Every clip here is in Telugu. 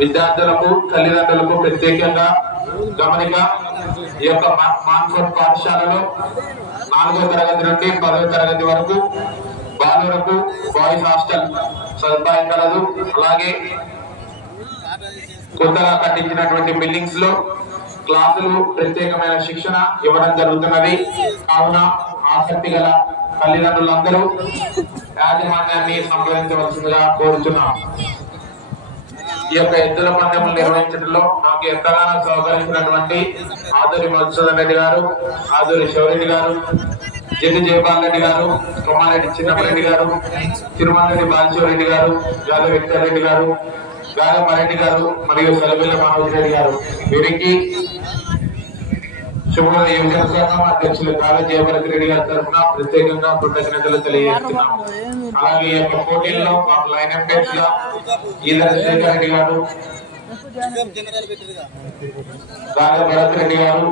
విద్యార్థులకు తల్లిదండ్రులకు ప్రత్యేకంగా గమనిక. ఈ యొక్క మాన్ఫోర్ట్ పాఠశాలలో 4వ తరగతి నుండి 10వ తరగతి వరకు బాలురకు బాయ్స్ హాస్టల్ సదుపాయం కలదు. అలాగే కొత్తగా కట్టించినటువంటి బిల్డింగ్స్ లో క్లాసులు ప్రత్యేకమైన శిక్షణ ఇవ్వడం జరుగుతున్నది. కావున ఆసక్తి గల తల్లిదండ్రులందరూ యాజమాన్యాన్ని సంప్రదించవలసిందిగా కోరుతున్నాం. ఈ యొక్క ఎద్దుల పందెములు నిర్వహించడంలో నాకు ఎంతగానో సహకరించినటువంటి ఆదూరి మధుసూదన్ రెడ్డి గారు, ఆదూరి శివరెడ్డి గారు, జెడ్డి జయపాల్ రెడ్డి గారు, కొమ్మారెడ్డి చిన్నపరెడ్డి గారు, తిరుమలరెడ్డి బాలశివరెడ్డి గారు, గాలి వెంకటరెడ్డి గారు, గాలమారెడ్డి గారు మరియు సలబిల్ల మనోజ్ రెడ్డి గారు, వీరికి శుభోదయ యువజన సంఘం అధ్యక్షులు గాలి జయభరత్ రెడ్డి గారి తరఫున ప్రత్యేకంగా కృతజ్ఞతలు తెలియజేస్తున్నాము. అలాగే ఈ యొక్క పోటీల్లో మాకు లైన్ ఎంపీస్ గా ఈదర శేఖర్ రెడ్డి గారు, గాలి భరత్ రెడ్డి గారు,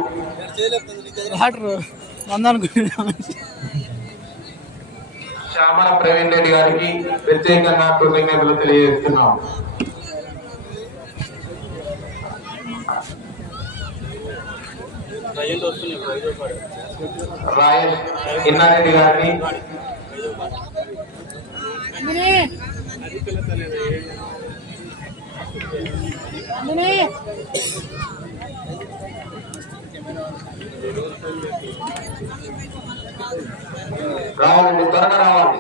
శ్యామల ప్రవీణ్ రెడ్డి గారికి ప్రత్యేకంగా కృతజ్ఞతలు తెలియజేస్తున్నాము. రాయల్ ఇన్నారెడ్డి గారిని, రావాలండి, త్వరగా రావాలి.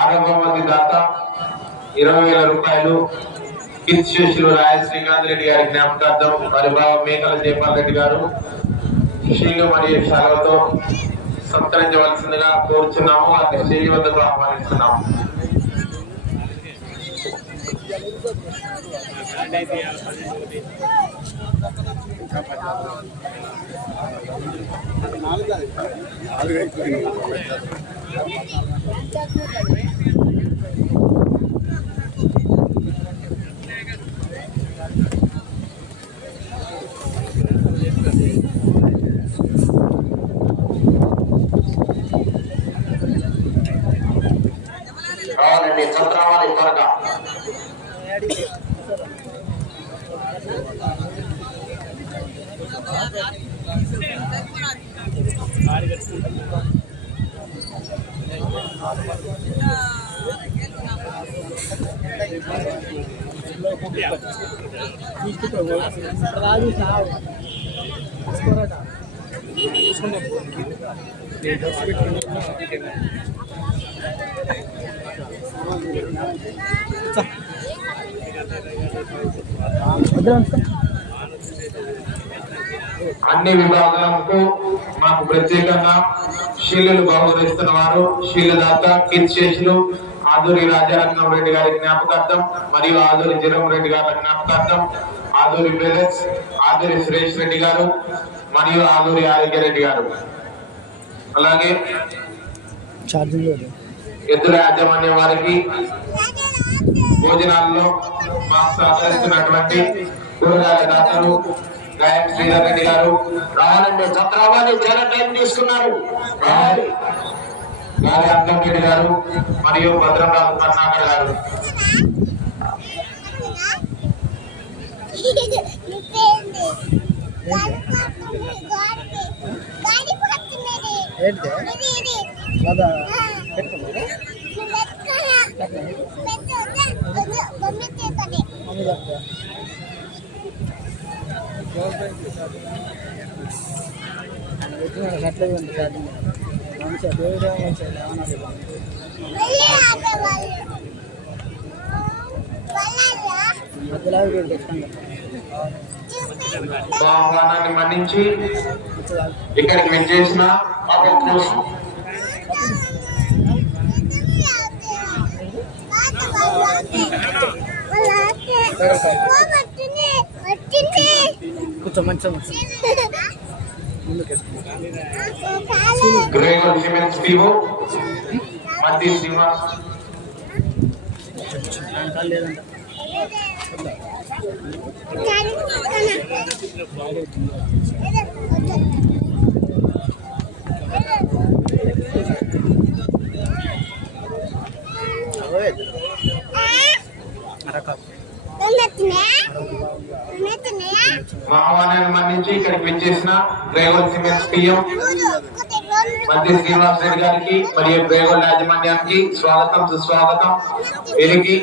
ఆరంభమతి దాత 20,000 రూపాయలు కీర్తిశేషులు రాయల్ శ్రీకాంత్ రెడ్డి గారి జ్ఞాపకార్థం వారి బావ మేకల జయపాల్ రెడ్డి గారు శీలు మరియు శాలతో సత్కరించవలసిందిగా కోరుచున్నాము. వారిని స్టేజ్ వద్దకు ఆహ్వానిస్తున్నాము. రావాలండి, సంత రావాలి త్వరగా. అన్ని విభాగాలకు మాకు ప్రత్యేకంగా శీలులు బహుకరిస్తున్న వారు శీలదాత కీర్తిశేషులు ఆదూరి రాజారంగం రెడ్డి గారి జ్ఞాపకార్థం మరియు ఆదూరి జీరం రెడ్డి గారి జ్ఞాపకార్థం ఆదూరి బ్రదర్స్ ఆదూరి సురేష్ రెడ్డి గారు మరియు ఆదూరి ఆరోగ్య రెడ్డి గారు, అలాగే ఎద్దుల యాజమాన్యం వారికి భోజనాల్లో మాకు సహకరిస్తున్నటువంటి కూరగాయల దాతలు గాయం శ్రీధర్ రెడ్డి గారు, రావాలండి, రావాలి, చాలా టైం తీసుకున్నారు, రావాలి, గాలి అంకం రెడ్డి గారు మరియు భద్రంరాజు కర్ణాకర్ గారు. ఆహ్వానాన్ని మన్నించి ఇక్కడికి విచ్చేసిన గ్రేగర్ సిమెంట్ స్టీవ్ మధ్య శ్రీనివాస్ ఆహ్వానాన్ని మన్నించి ఇక్కడికి విచ్చేసిన డ్రైవర్ సిమెంట్స్ పిఎం మంత్రి శ్రీనివాస్ రెడ్డి గారికి మరియు డ్రైవర్ యాజమాన్యానికి స్వాగతం సుస్వాగతం. వీరికి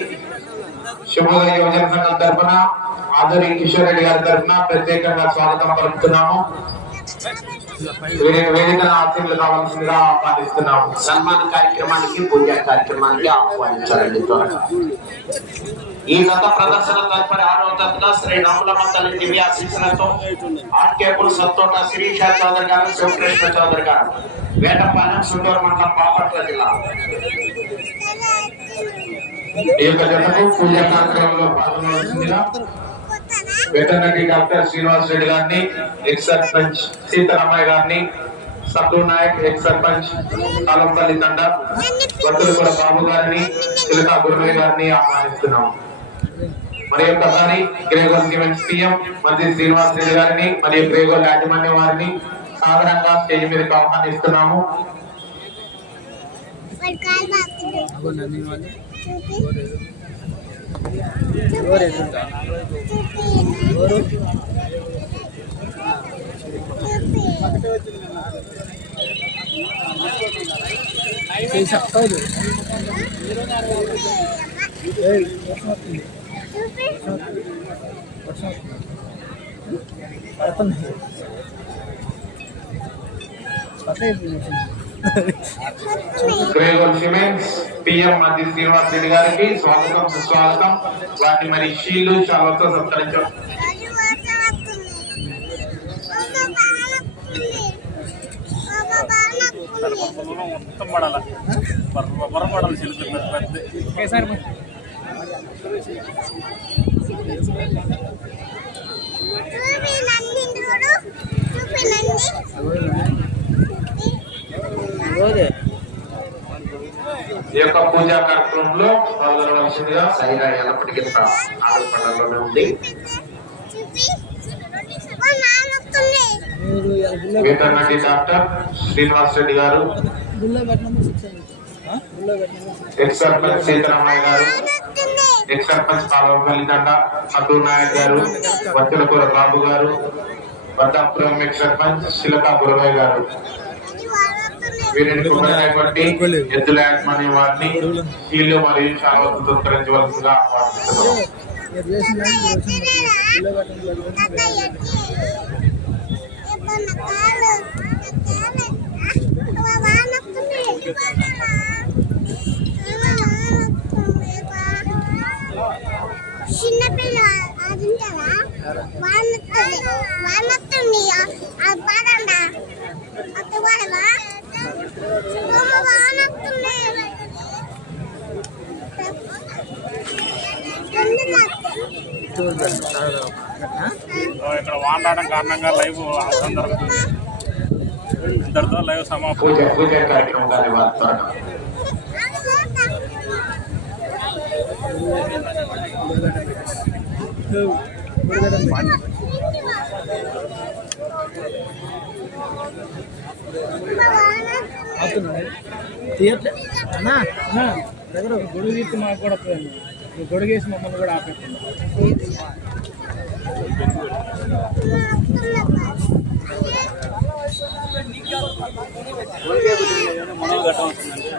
శుభోదయ యువజన సంఘం తరఫున ఆదరి కిషోర్ రెడ్డి గారి తరఫున ప్రత్యేకంగా స్వాగతం పలుకుతున్నాము. వేదిక ఆశీర్లు కావాల్సిందిగా ఆహ్వానిస్తున్నాము. సన్మాన కార్యక్రమానికి పూజా కార్యక్రమానికి ఆహ్వానించాలండి త్వరగా. ఈ గత ప్రదర్శన తదుపరి 6వ తరగతిగా శ్రీ రాములమ్మ తల్లి దివ్యాశీస్సులతో ఆర్కేపుల్ సత్తోట శిరీష చౌదరి గారు, శివకృష్ణ చౌదరి గారు, వేటపాలెం సుండూరు మండలం బాపట్ల జిల్లా. ఈ యొక్క జతకు పూజా కార్యక్రమంలో పాల్గొనవలసిందిగా వెటర్నరీ డాక్టర్ శ్రీనివాస్ రెడ్డి గారిని, ఎక్స్ సర్పంచ్ సీతారామయ్య గారిని, సబ్దు నాయక్ ఎక్స్ సర్పంచ్ కాలంపల్లి తండ, వత్తులపూడ బాబు గారిని, చిలకా గురుమయ్య గారిని ఆహ్వానిస్తున్నాము. మరి ఒక్కసారి గ్రేగోల్ సిమెంట్స్ పిఎం మంత్రి శ్రీనివాస్ రెడ్డి గారిని మరియు గ్రేగోల్ యాజమాన్య వారిని సాధారణంగా స్టేజ్ మీదకి ఆహ్వానిస్తున్నాము. గ్రేగోల్ సిమెంట్స్ పిఎం మంత్రి శ్రీనివాస్ రెడ్డి గారికి స్వాగతం సుస్వాగతం. వాటిని మరి షీలు చాలతో సత్కరించారు. మొత్తం పడాలి ఈ యొక్క పూజా కార్యక్రమంలో పాల్గొనవలసిందిగా సైరా ఎల్లప్పటికీ ఆడపడలోనే ఉంది. వెటర్నరీ డాక్టర్ శ్రీనివాస్ రెడ్డి గారు, ఎక్స్ సర్పంచ్ సీతారామయ్య గారు, ఎక్స్ సర్పంచ్ కాలంపల్లి తండ సద్దు నాయక్ గారు, వత్తులకూర బాబు గారు, వద్దాపురం ఎక్స్ సర్పంచ్ శిలకా గురవయ్య గారు, వీరిని కుటుంబమైనటువంటి ఎద్దుల యాజమాన్య వారిని కీళ్లు మరియు శాలవతో సత్కరించవలసిందిగా ఆహ్వానిస్తున్నాము. చిన్నపిల్ల అది ఉంటుందా వానొస్తుంది పాడండా అత్త వాడవా వానొస్తుంది ఇక్కడ వాడడం కారణంగా లైవ్ జరుగుతుంది. ఇంతటితో లైవ్ సమాప్తం. పూజ కార్యక్రమం అన్నా దగ్గర ఒక గొడుగు తీసి మాకు కూడా గొడుగేసి మమ్మల్ని కూడా ఆపేస్తుంది. మనం కట్టవస్తుందండి.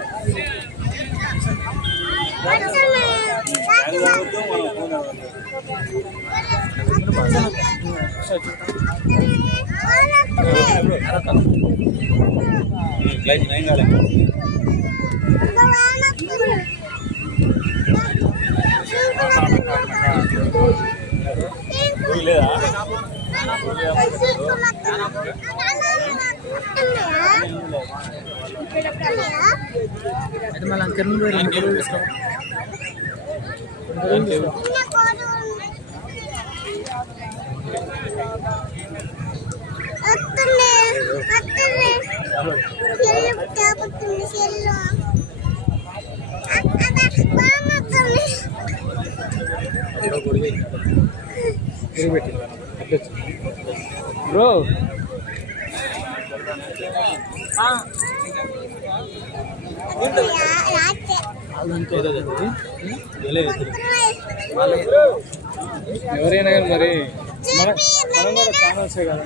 లేదా అయితే మళ్ళీ అంకర్ తీసుకో. కొడుకు బ్రో ఎవరైనా కానీ మరి మనం కూడా ఛానల్సే కదా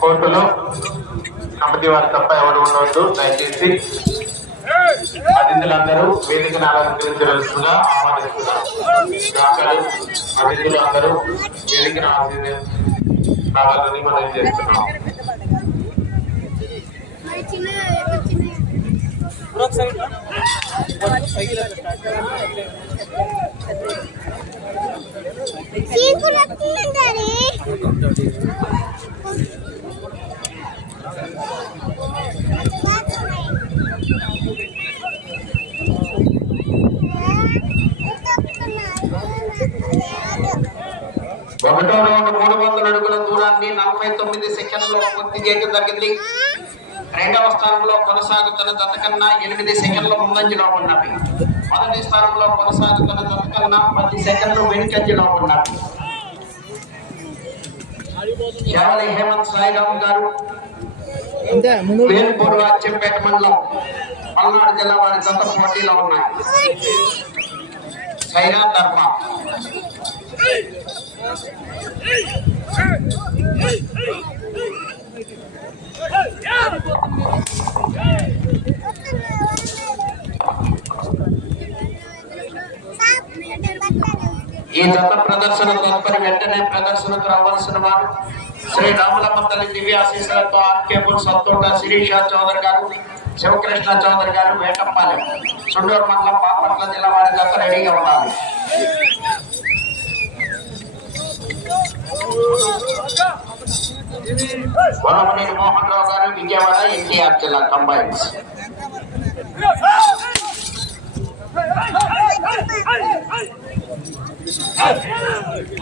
కోర్టులో కమిటీ వారి తప్ప ఎవరు ఉండవద్దు. దయచేసి అతిథులందరూ వేదికను అలంకరించవలసిందిగా ఆహ్వానిస్తున్నారు. అతిథులు అందరూ వేదికను రావాలని మనం చేస్తున్నాం. ఒకటో రౌండ్ 300 అడుగుల దూరాన్ని 49 సెకండ్లో పూర్తి చేయడం జరిగింది. రెండవ స్థానంలో కొనసాగుతున్న జత కన్నా 8 సెకండ్ల ముందంజలో ఉన్నవి. మొదటి స్థానంలో కొనసాగుతున్న జత కన్నా 10 సెకండ్లు వెనుకంజలో ఉన్నవి. కేవలి హేమంత్ సాయిరామ్ గారు వేల్పూర్ అచ్చంపేట మండలం పల్నాడు జిల్లా వారి జత పోటీలో ఉన్నాయి. సైరా ధర్మ ఈ దత్త ప్రదర్శన తదుపరి వెంటనే ప్రదర్శనకు రావాల్సిన వారు శ్రీ రాములమ్మ తల్లి దివ్యాశీస్సులతో ఆర్కేపుల్ సత్తోట శిరీష చౌదరి గారు, శివకృష్ణ చౌదరి గారు, వేటంపాలెం చుండూరు మండలం బాపట్ల జిల్లా వారి దత్త రెడీగా ఉండాలి. వనమనేని మోహన్ రావు గారు, విజయవాడ ఎన్టీఆర్ జిల్లా కంబైన్స్.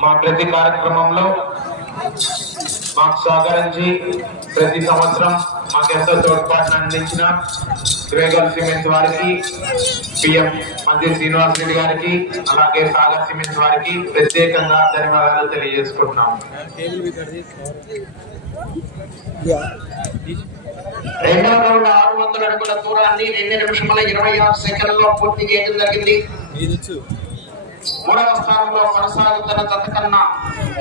మా ప్రతి కార్యక్రమంలో మాకు సహకరించి ప్రతి సంవత్సరం మాకెంతో తోడ్పాటును అందించిన గ్రేగల్ సిమెంట్స్ వారికి, పిఎం మంత్రి శ్రీనివాస్ రెడ్డి గారికి, అలాగే సాగర్ సిమెంట్స్ వారికి ప్రత్యేకంగా ధన్యవాదాలు తెలియజేసుకుంటున్నాము. రెండవ రౌండ్ 600 అడుగుల దూరాన్ని 2 నిమిషముల 26 సెకండ్లలో పూర్తి చేయడం జరిగింది. మూడవ స్థానంలో కొనసాగుతున్న జత కన్నా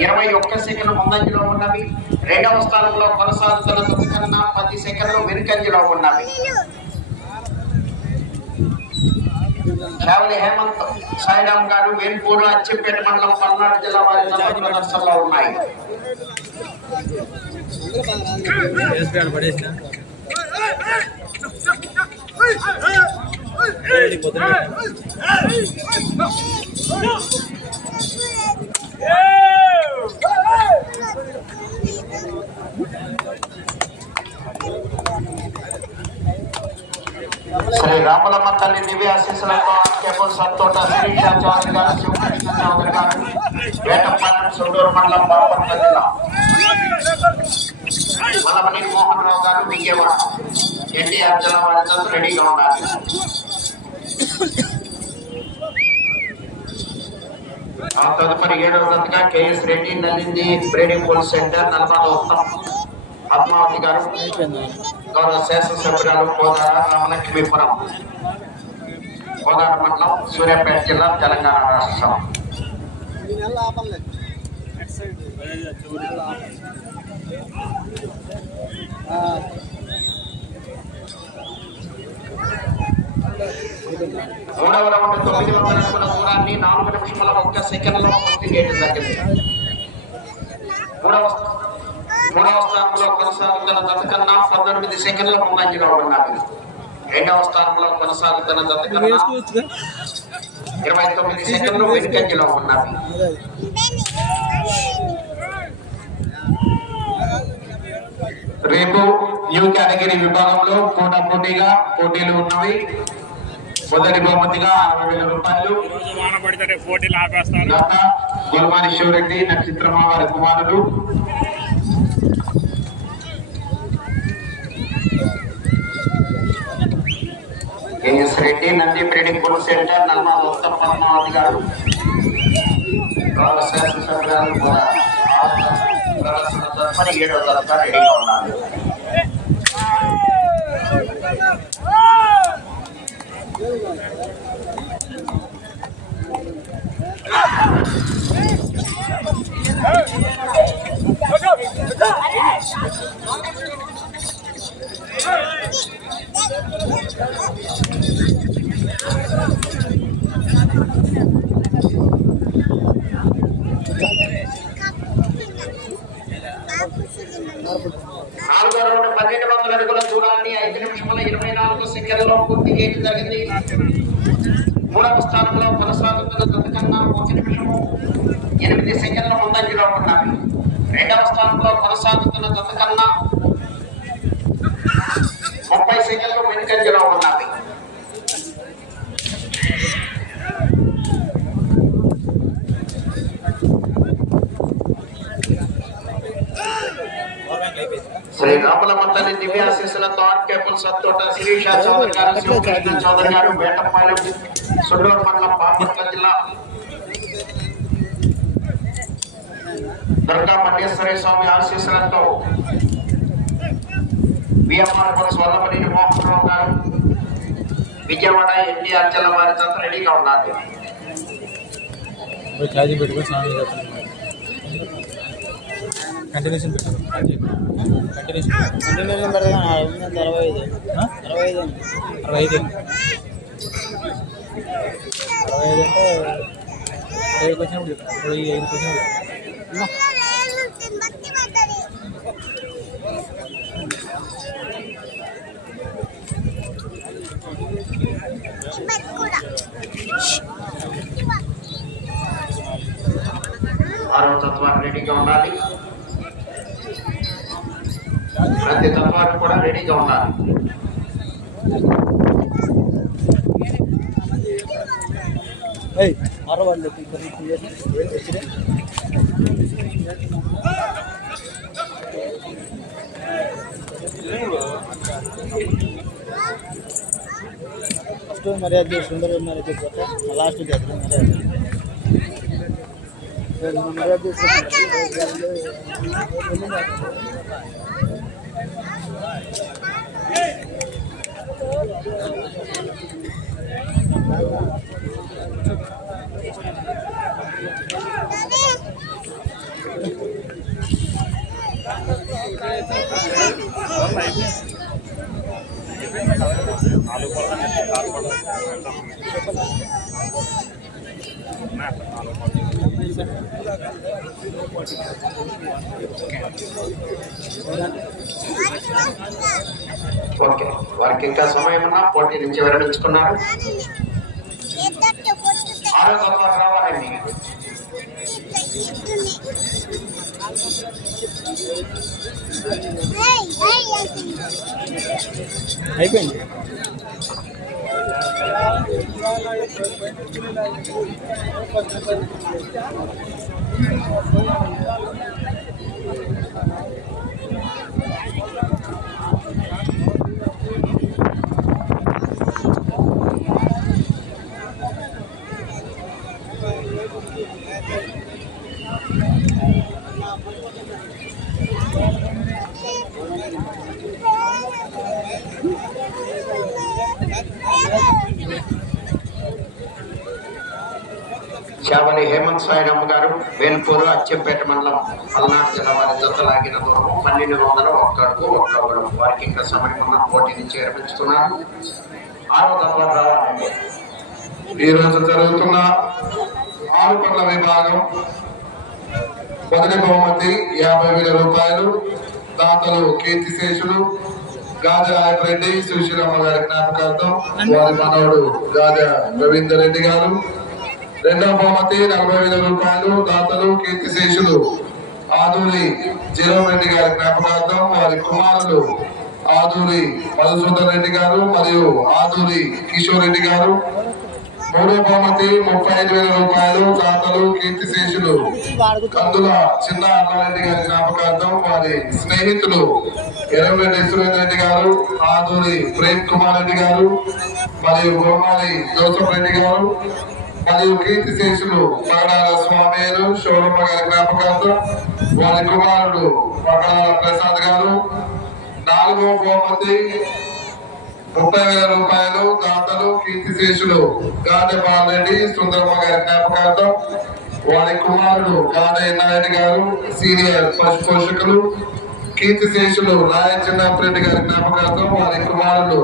21 సెకండ్లు ముందంజలో ఉన్నవి. రెండవ స్థానంలో కొనసాగుతున్న జత కన్నా 10 సెకండ్లు వెనుకంజలో ఉన్నవి. కేవలి హేమంత్ సాయిరామ్ గారు వేల్పూర్ అచ్చంపేట మండలం పల్నాడు జిల్లా వారి జత ప్రదర్శనలో ఉన్నాయి. శ్రీ రాములమ్మ తల్లి దివ్య ఆశీస్సులతో ఆర్కేపుల్ సత్తోట శిరీష చౌదరి గారు, శివకృష్ణ చౌదరి గారు, వేటంపాలెం చుండూరు మండలం బాపట్ల జిల్లా. వనమనేని మోహన్ రావు గారు, విజయవాడ ఎన్టీఆర్ జిల్లా వారి జత రెడీగా ఉండాలి. ఆ తదుపరి 7వ జతగా కేఎస్ రెడ్డి నలింది బ్రీడింగ్ బుల్ సెంటర్ నల్బాల ఉత్తమ్ పద్మావతి గారు, గౌరవ శాసనసభ్యురాలు కోదాడ రామలక్ష్మీపురం, కోదాడ మండలం సూర్యాపేట జిల్లా తెలంగాణ రాష్ట్రం. మూడవ రౌండ్ 900 అడుగుల దూరాన్ని 4 నిమిషముల 1 సెకండ్లో పూర్తి చేయడం జరిగింది. మూడవ స్థానంలో కొనసాగుతున్న జత కన్నా 19 సెకండ్ల ముందంజలో ఉన్నవి. రెండవ స్థానంలో కొనసాగుతున్న జత కన్నా 29 సెకండ్లు వెనుకంజలో ఉన్నవి. రేపు న్యూ కేటగిరీ విభాగంలో పోటీలు ఉన్నవి. మొదటి బహుమతిగా 60,000 రూపాయలు రోజు వాన పడితే రేపు పోటీలు ఆపేస్తారు. దాత గొల్మాని శివరెడ్డి నక్షత్రమ్మ వారి కుమారుడు. KS Reddy Nandi breeding bull centre నల్మా ఉత్తమ్ పద్మావతి గారు శాసనసభ్యులు కూడా ప్రదర్శన తరఫున 7వ తరఫున రెడీగా ఉన్నారు. నాలుగో రౌండ్ 1200 అడుగుల దూరాన్ని 5 నిమిషముల 24 సెకండ్లలో పూర్తి చేయడం జరిగింది. మూడవ స్థానంలో కొనసాగుతున్న జతకన్నా 1 నిమిషము 8 సెకండ్ల ముందంజలో ఉన్నాయి. రెండవ స్థానంలో కొనసాగుతున్న జతకన్నా 30 సెకండ్లు వెనుకంజలో ఉన్నాయి. శ్రీ రాములమ్మ తల్లి దివ్యాశీస్సులతో ఆర్కేపుల్ సత్తోట శిరీష చౌదరి గారు, శివకృష్ణ చౌదరి గారు, వేటపాలెం, సుండూరు మండలం, బాపట్ల జిల్లా. దుర్గా మల్లేశ్వరి స్వామి ఆశీస్సులతో విఎంఆర్ స్వర్ణమణి మోహన్ రావు గారు, విజయవాడ ఎన్టీఆర్ జిల్లా వారి జత రెడీగా ఉన్నారు. కంటిన్యూషన్ పెట్టారు. కంటిన్యూషన్ పెడతాం. 65 అంటే 25 వచ్చినప్పుడు 25 వచ్చినప్పుడు ఆరవ తత్వాలు రెడీగా ఉండాలి. ప్రతి తత్వాలు కూడా రెడీగా ఉండాలి. ఫస్ట్ మర్యాద సుందర మర్యాద లాస్ట్ మర్యాద ఓకే, వారికి ఇంకా సమయం ఉన్నా పోటీ నుంచి విరమించుకున్నారు. ఆరో తత్వాలు రావాలండి. అయిపోయింది. శావలి హేమంత్ సాయిరామ్ గారు, వేల్పూరు, అచ్చంపేట మండలం, పల్నాడు జిల్లా వారి జత లాగిన దూరం 1201 అడుగు 1 అడుగు. వారికి ఇంకా సమయం ఉన్న పోటీ నుంచి విరమించుకున్నారు. ఆరో తత్వాలు రావాలండి. ఈ రోజు జరుగుతున్న 6 పళ్ళ విభాగం మొదటి బహుమతి 50,000 రూపాయలు. దాతలు కీర్తిశేషులు గాజా రెడ్డి సుశీలమ్మ గారి జ్ఞాపకార్థం వారి మనవడు గాజా రవీందర్ రెడ్డి గారు. రెండవ బహుమతి 40,000 రూపాయలు. దాతలు కీర్తిశేషులు ఆదూరి జీరో రెడ్డి గారి జ్ఞాపకార్థం వారి కుమారులు ఆదూరి మధుసూదన్ రెడ్డి గారు మరియు ఆదూరి కిషోర్ రెడ్డి గారు. మూడో బహుమతి 35,000 రూపాయలు. దాతలు కీర్తిశేషులు కందుల చిన్న అన్నారెడ్డి గారి జ్ఞాపకార్థం వారి స్నేహితులు ఎర్రరెడ్డి సురేంద్ర రెడ్డి గారు, ఆదూరి ప్రేమ్ కుమార్ రెడ్డి గారు మరియు గోమాలి జోసఫ్ రెడ్డి గారు మరియు కీర్తిశేషులు పగడాల స్వామిలు శోరమ్మ గారి జ్ఞాపకార్థం వారి కుమారుడు పగడాల ప్రసాద్ గారు. నాలుగో బహుమతి 30,000 రూపాయలు. దాతలు కీర్తిశేషులు గాదె బాలరెడ్డి సుందరమ్మ గారి జ్ఞాపకార్థం వారి కుమారుడు గాదె ఎన్నారెడ్డి గారు. సీనియర్ పశు పోషకులు కీర్తిశేషులు రాయ చిన్నరెడ్డి గారి జ్ఞాపకార్థం వారి కుమారుడు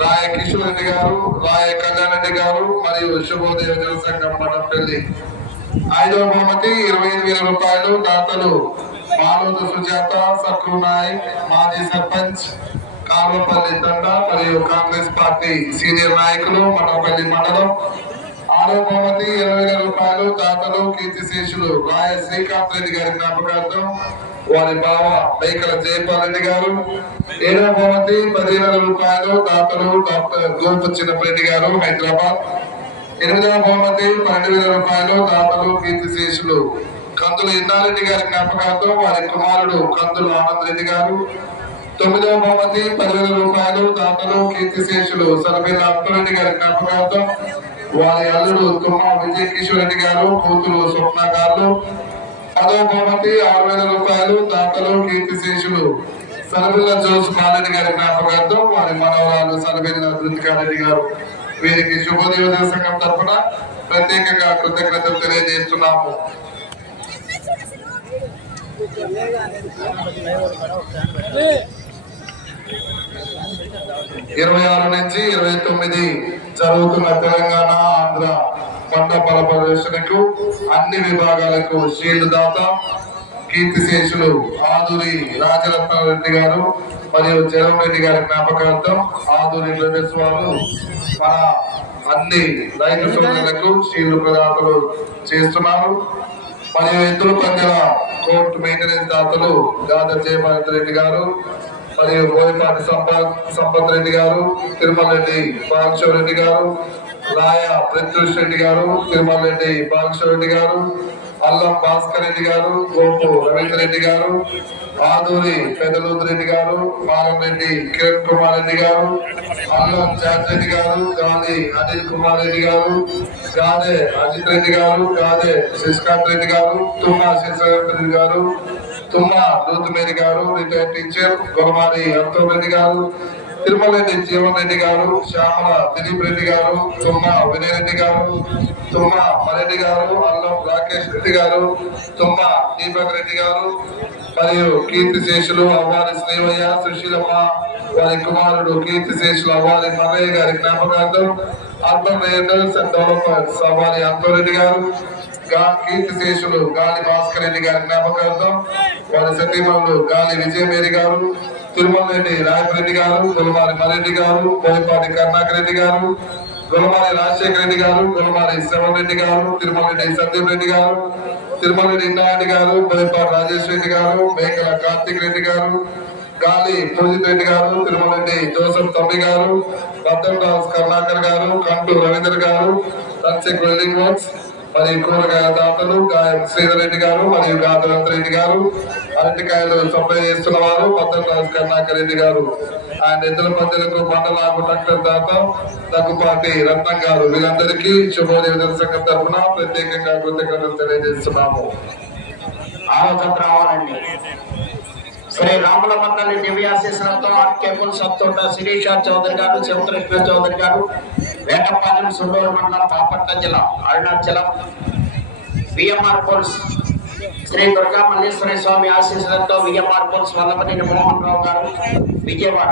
రాయ కిషోర్ రెడ్డి గారు, రాయ కళ్యాణ్ రెడ్డి గారు మరియు శుభోదయ యువజన సంఘం మఠంపల్లి. ఐదవ బహుమతి 25,000 రూపాయలు. దాతలు మాలోతు సుజాత, సక్రు నాయక్, మాజీ సర్పంచ్ కాల్వపల్లి తండ మరియు కాంగ్రెస్ పార్టీ సీనియర్ నాయకులు మఠంపల్లి మండలం. ఆరవ బహుమతి 20,000 రూపాయలు. దాతలు కీర్తిశేషులు రాయ శ్రీకాంత్ రెడ్డి గారి జ్ఞాపకార్థం వారి బావ మేకల జయపాల్ రెడ్డి గారు. ఏడవ బహుమతి 10,000 రూపాయలు. దాతలు డాక్టర్ గోపు చిన్నపరెడ్డి గారు హైదరాబాద్. ఎనిమిదవ బహుమతి 12,000 రూపాయలు. దాతలు కీర్తిశేషులు కందుల ఇందారెడ్డి గారి జ్ఞాపకార్థం వారి కుమారుడు కందుల ఆనంద్ రెడ్డి గారు. తొమ్మిదవ బహుమతి 10,000 రూపాయలు. దాతలు కీర్తిశేషులు సరబిల్ల అప్పరెడ్డి గారి జ్ఞాపకార్థం వారి అల్లుడు తుమ్మ విజయ కిషోర్ రెడ్డి గారు, కూతురు స్వప్న గారు. 10వ బహుమతి 6,000 రూపాయలు. దాతలు కీర్తిశేషులు సరబిల్ల జోస్ మారెడ్డి గారి జ్ఞాపకార్థం వారి మనవరాలు సరబిల్ల ధృతికారెడ్డి గారు. వీరికి శుభోదయ సంఘం తరఫున ప్రత్యేకంగా కృతజ్ఞతలు తెలియజేస్తున్నాము. 26 నుంచి 29 జరుగుతున్న తెలంగాణ ఆంధ్ర పంట బల ప్రదర్శనకు అన్ని విభాగాలకు షీల్డ్ దాత కీర్తిశేషులు ఆదూరి రాజరత్నారెడ్డి గారు మరియు జగన్రెడ్డి గారి జ్ఞాపకార్థం ఆదూరి బ్రదర్స్ వారు మన అన్ని రైతు సోదరులకు షీల్డ్ ప్రదాతలు చేస్తున్నారు. మరియు ఎద్దుల పంజల కోర్టు మెయింటెనెన్స్ దాతలు గాద జయభారత్ రెడ్డి గారు మరియు బోయపాటి సంపత్ రెడ్డి గారు, తిరుమల రెడ్డి బాలకిషోర్ రెడ్డి గారు, రాయ ప్రత్యూష్ రెడ్డి గారు, తిరుమల రెడ్డి బాలకిషోర్ రెడ్డి గారు, అల్లం భాస్కర్ రెడ్డి గారు, గోపు రవీంద్ర రెడ్డి గారు, ఆదూరి పెదలూరు రెడ్డి గారు, మారం రెడ్డి కిరణ్ కుమార్ రెడ్డి గారు, అల్లం జార్జ్ రెడ్డి గారు, గాలి అనిల్ కుమార్ రెడ్డి గారు, గాదే అజిత్ రెడ్డి గారు, గాదే శశికాంత్ రెడ్డి గారు, తుమ్మా శశికాంత్ రెడ్డి గారు, తుమ్మా లూతుమేరి గారు, రిటైర్డ్ టీచర్ గొలమారి అంతోం రెడ్డి గారు, తిరుమల రెడ్డి జీవన్ రెడ్డి గారు, శ్యామల దిలీప్ రెడ్డి గారు, తుమ్మా వినయ్ రెడ్డి గారు, తుమ్మా మరెడ్డి గారు, అల్లం రాకేష్ రెడ్డి గారు, తుమ్మా దీపక్ రెడ్డి గారు మరియు కీర్తిశేషులు అవ్వాలి శ్రీవయ్య సుశీలమ్మ వారి కుమారుడు కీర్తిశేషులు అవ్వాలి మల్లయ్య గారి జ్ఞాపకార్థం అర్బన్ రేంజర్స్ అండ్ డెవలపర్స్ అవ్వాలి అంతోరెడ్డి గారు, కీర్తిశేషులు గాలి భాస్కర్ రెడ్డి గారి జ్ఞాపకార్థం వారి సతీమణులు గాలి విజయమేరి గారు, తిరుమల రెడ్డి రాయపరెడ్డి గారు, గొలమారి మరెడ్డి గారు, బోయపాటి కర్ణాకర్ రెడ్డి గారు, గొలమారి రాజశేఖర రెడ్డి గారు, గొలమారి శ్రవణ్ రెడ్డి గారు, తిరుమల రెడ్డి సందీప్ రెడ్డి గారు, తిరుమల రెడ్డి ఇంద్రారెడ్డి గారు, బోయపాటి రాజేష్ రెడ్డి గారు, మేకల కార్తిక్ రెడ్డి గారు, గాలి పూజిత్ రెడ్డి గారు, తిరుమల రెడ్డి జోసఫ్ తమ్మి గారు, రతన్ దాస్ కర్ణాకర్ గారు, కంటూ రవీంద్ర గారు, సన్సెక్ వెల్డింగ్ వర్క్స్ మరియు కూరగాయల దాతలు గాయం శ్రీధర్ రెడ్డి గారు మరియు గాదరంత రెడ్డి గారు, అరటికాయలు సప్లై చేస్తున్న వారు రతన్ దాస్ కర్ణాకర్ రెడ్డి గారు, ఆయన ఎద్దుల మధ్యలకు మండలాకు ట్రాక్టర్ దాత దగ్గుపాటి రత్నం గారు, వీళ్ళందరికీ శుభోదయ సంఘం తరఫున ప్రత్యేకంగా కృతజ్ఞతలు తెలియజేస్తున్నాము. రావాలండి శ్రీ రాముల మండలి దివ్యాశీస్సులతో ఆర్కేపుల్ సత్తోట శిరీష చౌదరి గారు, శివకృష్ణ చౌదరి గారు, వేటపాలెం సుండూరు మండలం బాపట్ల జిల్లా అరుణాచలం. విఎంఆర్ పోల్స్ శ్రీ దుర్గా మల్లేశ్వరి స్వామి ఆశీస్సులతో విఎంఆర్ పోల్స్ వల్లభనేని మోహన్ రావు గారు విజయవాడ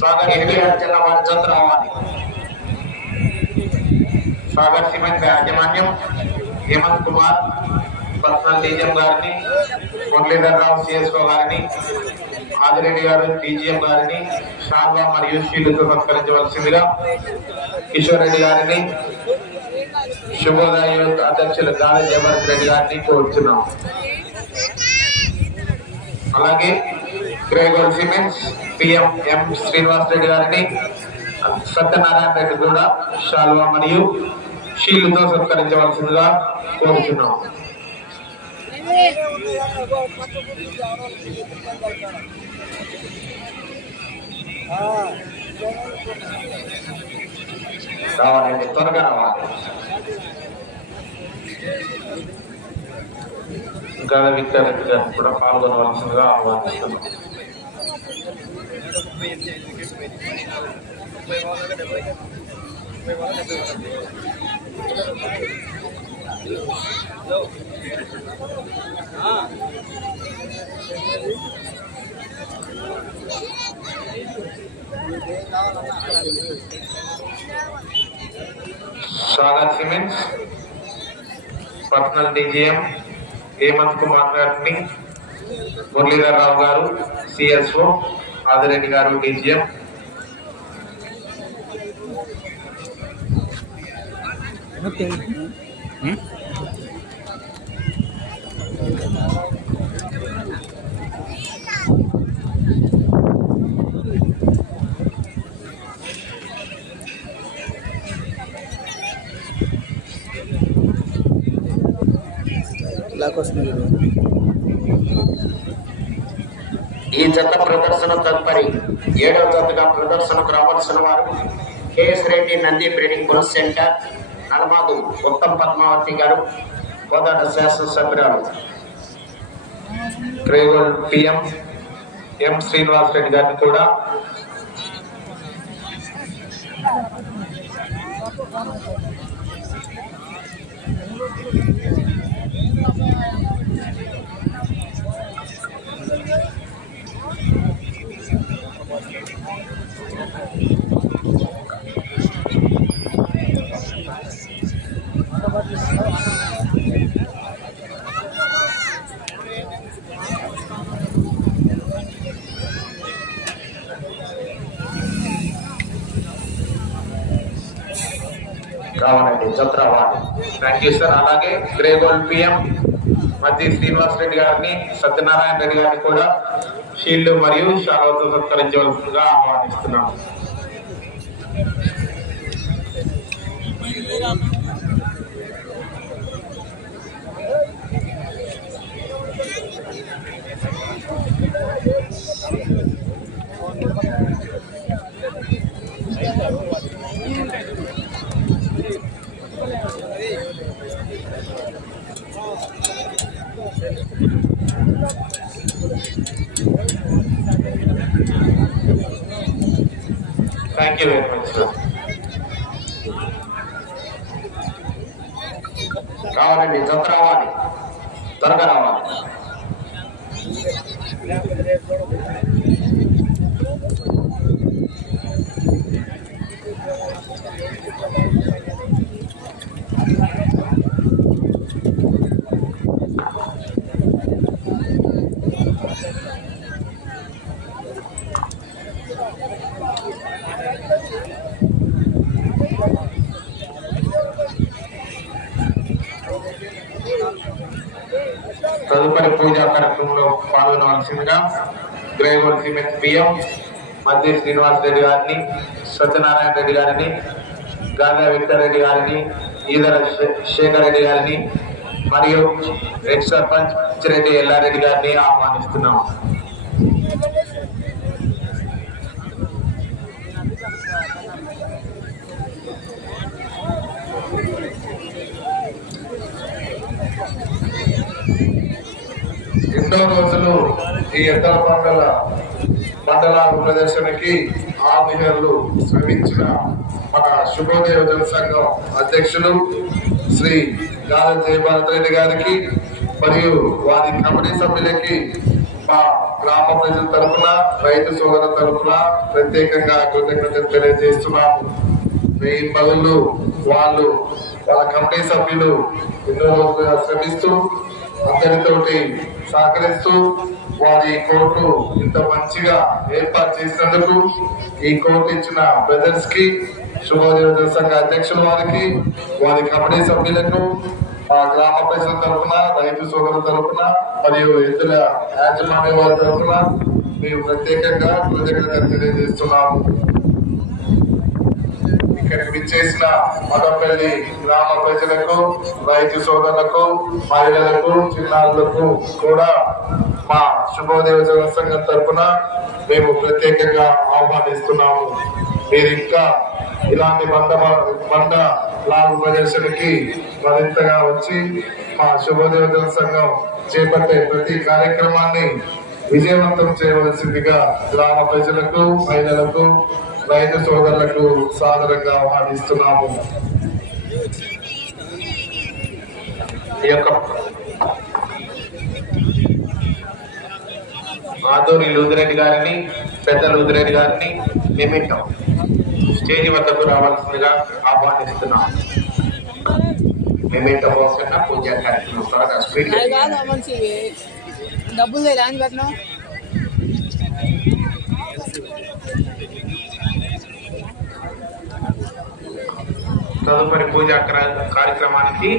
సాగర్ ఎన్టీఆర్ జిల్లా వారి జత రావాలి. సాగర్ సిమెంట్ యాజమాన్యం హేమంత్ కుమార్, పర్సనల్ డీజీఎం గారిని, మురళీధర్ రావు సిఎస్ఓ గారిని, ఆదిరెడ్డి గారు డీజీఎం గారిని షాల్వా మరియు షీలుతో సత్కరించవలసిందిగా కిషోర్ రెడ్డి గారిని, శుభోదయ అధ్యక్షులు గాలి జయభరత్ రెడ్డి గారిని కోరుతున్నాం. అలాగే గ్రేగోల్ cements PM M Srinivas Reddy గారిని సత్యనారాయణ రెడ్డి కూడా శాల్వా మరియు షీల్డ్తో సత్కరించవలసిందిగా కోరుచున్నాం. రావాలండి, త్వరగా రావాలి. ఇంకా విద్యారెడ్డి గారిని కూడా పాల్గొనవలసిందిగా ఆహ్వానిస్తున్నాం. Sagar cements personal DGM Hemanth Kumar గారిని మురళీధర్ రావు గారు సిఎస్ఓ ఆదిరెడ్డి గారు డీజీఎం. ఈ జత ప్రదర్శన తదుపరి 7వ జతగా ప్రదర్శనకు రావాల్సిన వారు KS Reddy Nandi breeding bull centre Nalamada Uttam Padmavathi గారు, కోదాట శాసనసభ్యురాలు గ్రేగోల్ పిఎం ఎం శ్రీనివాస్ రెడ్డి గారిని కూడా రావాలండి, జత రావాలి. Thank you sir. అలాగే గ్రేగోల్ పిఎం మధ్య శ్రీనివాస్ రెడ్డి గారిని సత్యనారాయణ రెడ్డి గారిని కూడా షీల్డ్ మరియు శాలతో సత్కరించవలసిందిగా ఆహ్వానిస్తున్నాం. Thank you very much sir. రావాలండి, జత రావాలి, త్వరగా రావాలి. తదుపరి పూజా కార్యక్రమంలో పాల్గొనవలసిందిగా గ్రేగోల్ సిమెంట్స్ పిఎం మధ్య శ్రీనివాస్ రెడ్డి గారిని సత్యనారాయణ రెడ్డి గారిని గాంధీ విక్టర్ రెడ్డి గారిని ఈదర శేఖర్ రెడ్డి గారిని మరియు ఎక్స్ సర్పంచ్ పిచ్చిరెడ్డి ఎల్లారెడ్డి గారిని ఆహ్వానిస్తున్నాం. ఎన్నో రోజులు ఈ ఎద్దల మండల ప్రదర్శనకి ఆదిహర్లు శ్రమించిన మన శుభోదయ యువజన సంఘం అధ్యక్షులు శ్రీ గాలి జయభారత్ రెడ్డి గారికి మరియు వారి కమిటీ సభ్యులకి మా గ్రామ ప్రజల తరఫున రైతు సోదరుల తరఫున ప్రత్యేకంగా కృతజ్ఞతలు తెలియజేస్తున్నాము. ఈ పనులు వాళ్ళ కమిటీ సభ్యులు ఎన్నో రోజులుగా శ్రమిస్తూ అందరితోటి సహకరిస్తూ వారి కోర్టు ఇంత మంచిగా ఏర్పాటు చేసినందుకు ఈ కోర్టు ఇచ్చిన బ్రదర్స్ కి శుభోదయ సంఘ అధ్యక్షుల వారికి వారి కమిటీ సభ్యులకు మా గ్రామ ప్రజల తరఫున, రైతు సోదరుల తరఫున మరియు ఎద్దుల యాజమాన్య వారి తరఫున మేము ప్రత్యేకంగా కృతజ్ఞతలు తెలియజేస్తున్నాము. ఇక్కడికి విచ్చేసిన మదపల్లి గ్రామ ప్రజలకు, రైతు సోదరులకు, మహిళలకు, చిన్నారులకు కూడా మా శుభోదయ సంఘం తరఫున మేము ప్రత్యేకంగా ఆహ్వానిస్తున్నాము. మీరు ఇంకా ఇలాంటి బండ లాగు ప్రదర్శనకి మరింతగా వచ్చి మా శుభోదయ సంఘం చేపట్టే ప్రతి కార్యక్రమాన్ని విజయవంతం చేయవలసిందిగా గ్రామ ప్రజలకు, మహిళలకు, రైతు సోదరులకు సాదరంగా ఆహ్వానిస్తున్నాము. ఈ యొక్క ఆదూరి లూదిరెడ్డి గారిని, పెద్ద లూదిరెడ్డి గారిని నిమిత్తం స్టేజ్ వద్దకు రావాల్సిందిగా ఆహ్వానిస్తున్నాం. నిమిత్తం కోసం పూజా కార్యక్రమం త్వరగా స్పీడ్ డబ్బులు ల్యాండ్ పెట్టినా తదుపరి పూజా కార్యక్రమానికి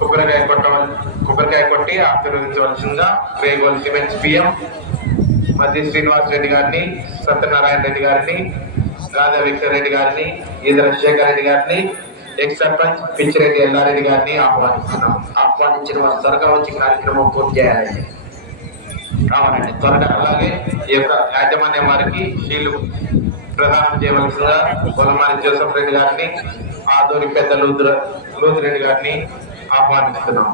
కొబ్బరికాయ కొట్టి ఆశీర్వదించవలసిందిగా రేగోల్ సిమెంట్స్ పిఎం మధ్య శ్రీనివాస్ రెడ్డి గారిని, సత్యనారాయణ రెడ్డి గారిని, రాధా విక్టర్ రెడ్డి గారిని, ఈదర శేఖర్ రెడ్డి గారిని, ఎక్స్ సర్పంచ్ పిచ్చిరెడ్డి ఎల్లారెడ్డి గారిని ఆహ్వానిస్తున్నాం. ఆహ్వానించిన వారు త్వరగా వచ్చి కార్యక్రమం పూర్తి చేయాలండి. కావాలండి త్వరగా. అలాగే ఈ యొక్క యాజమాన్యం వారికి షీల్డ్ ప్రదానం చేయవలసిందిగా కొలమారి జోసఫ్ రెడ్డి గారిని, ఆదూరి పెద్ద లూదిరెడ్డి గారిని ఆహ్వానిస్తున్నాం.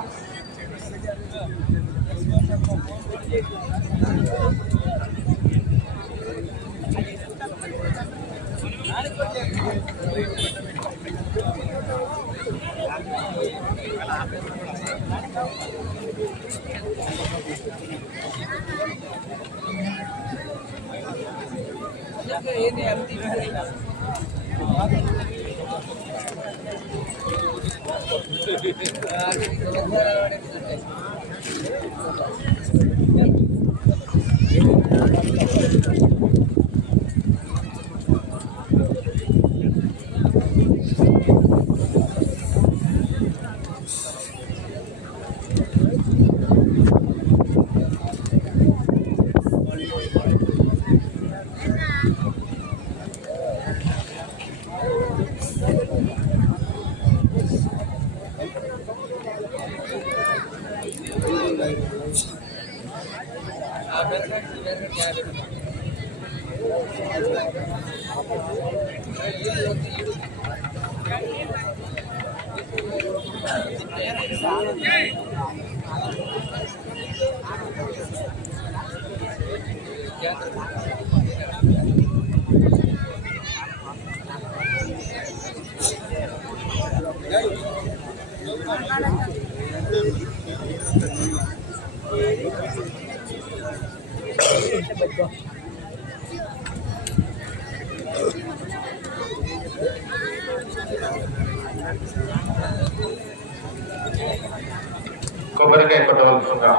కొబ్బరికాయ కొట్టవలసిందిగా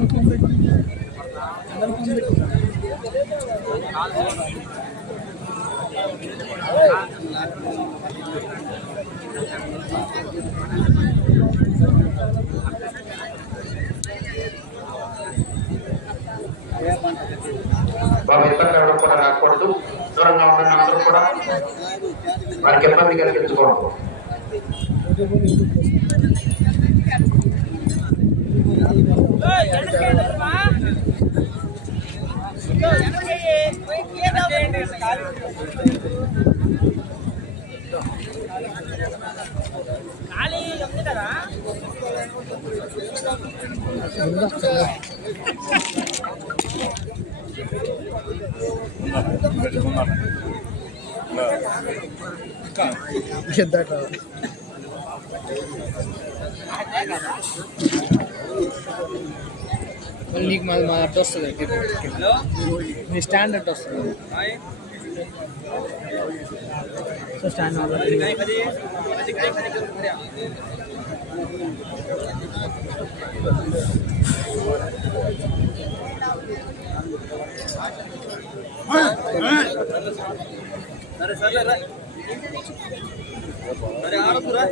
ఇబ్బంది కూడా రాకూడదు. దూరంగా ఉన్న అందరూ కూడా వారికి ఇబ్బంది కలిగించకూడదు. నీకు మా అడ్డు వస్తుంది, నీ స్టాండ్ అడ్డు వస్తుంది. సో స్టాండ్ సరే సరే అరే ఆడతురా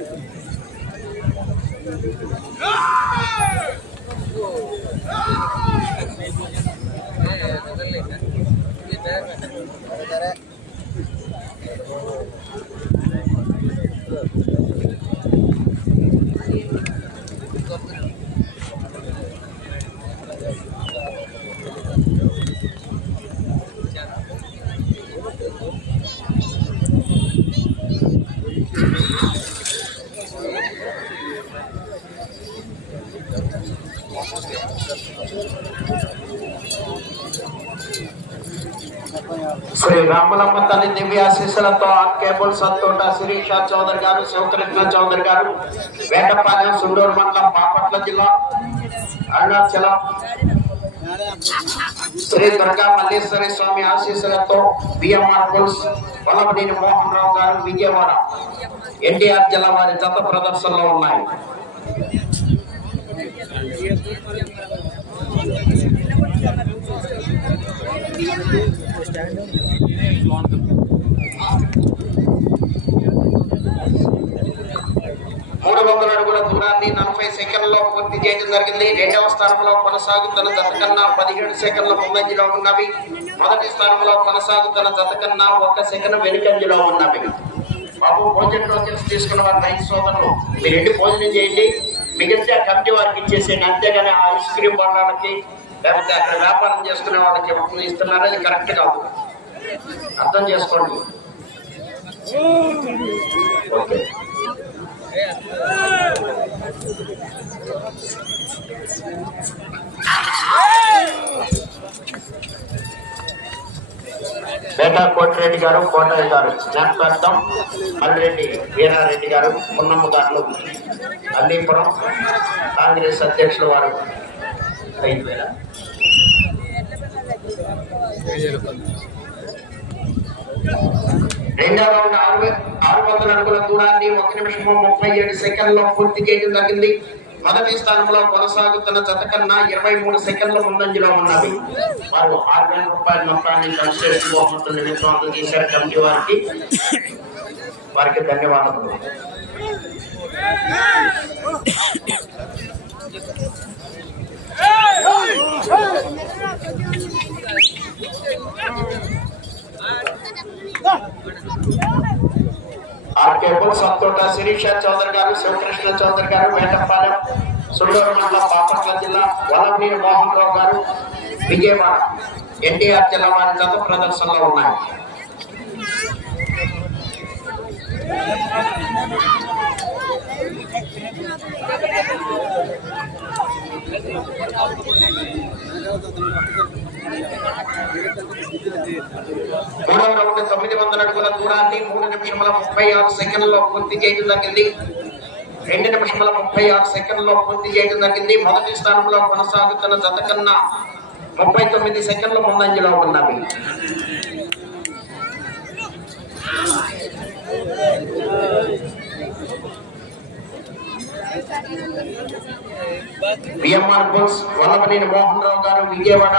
శ్రీ రామలమ్మ తల్లి దివ్య ఆశీస్సులతో ఆర్కేబుల్ సత్తోట శిరీష చౌదరి గారు, శివకృష్ణ చౌదరి గారు, వేటపాలెం, సుండూరు మండలం, బాపట్ల జిల్లా, అరుణాచలం. శ్రీ దుర్గా మల్లేశ్వరి స్వామి ఆశీస్సులతో బిఎంఆర్ పుల్స్ వల్లభనేని మోహన్ రావు గారు, విజయవాడ, ఎన్టీఆర్ జిల్లా వారి జత ప్రదర్శనలో ఉన్నాయి. అడుగుల దూరాన్ని 40 సెకండ్లో పూర్తి చేయడం జరిగింది. రెండవ స్థానంలో కొనసాగుతున్న జత కన్నా 17 సెకండ్ల ముందంజలో ఉన్నవి. మొదటి స్థానంలో కొనసాగుతున్న జత కన్నా 1 సెకండ్ వెనుకంజలో ఉన్నవి. బాబు భోజనం రోజులు తీసుకున్న వారి రైతు సోదరులు మీరు ఇంటి భోజనం చేయండి, మిగిలితే కమిటీ వారికి ఇచ్చేసేయండి. అంతేగాని ఆ ఐస్ క్రీమ్ వాళ్ళకి లేకపోతే అక్కడ వ్యాపారం చేసుకునే వాళ్ళకి ఇస్తున్నారు, అది కరెక్ట్ కాదు, అర్థం చేసుకోండి. ఓకే బేటా కోటిరెడ్డి గారు, కోటయ్య గారు, జ్ఞాపకార్థం మల్లిరెడ్డి వీరారెడ్డి గారు, పున్నమ్మ గారు, అల్లీపురం కాంగ్రెస్ అధ్యక్షులు వారు 5,000. రెండవ రౌండ్ 600 అడుగుల దూరాన్ని 1 నిమిషము 37 సెకండ్లో పూర్తి చేయడం జరిగింది. మొదటి స్థానంలో కొనసాగుతున్న జత కన్నా 23 సెకండ్ల ముందంజలో ఉన్నది. వారు 6,000 రూపాయల మొత్తాన్ని కన్సెషన్ బహుమతులు నిమిత్తం అందజేశారు కమిటీ వారికి ధన్యవాదములు. ఆర్కేబుల్ సత్తోట శిరీష చౌదరి గారు, శివకృష్ణ చౌదరి గారు, వేటపాలెం, సుండూరు మండలం, బాపట్ల జిల్లా, వల్లభనేని మోహన్ రావు గారు, విజయవాడ, ఎన్టీఆర్ జిల్లా వారి జత ప్రదర్శనలో ఉన్నాయి. మూడవ రౌండ్ 900 అడుగుల దూరాన్ని 3 నిమిషముల 36 సెకండ్లో పూర్తి చేయడం జరిగింది. 2 నిమిషముల 36 సెకండ్లో పూర్తి చేయడం జరిగింది. మొదటి స్థానంలో కొనసాగుతున్న జత కన్నా 39 సెకండ్ల ముందంజలో ఉన్నవి. బిఎంఆర్ బుల్స్ వల్లభనేని మోహన్ రావు గారు విజయవాడ,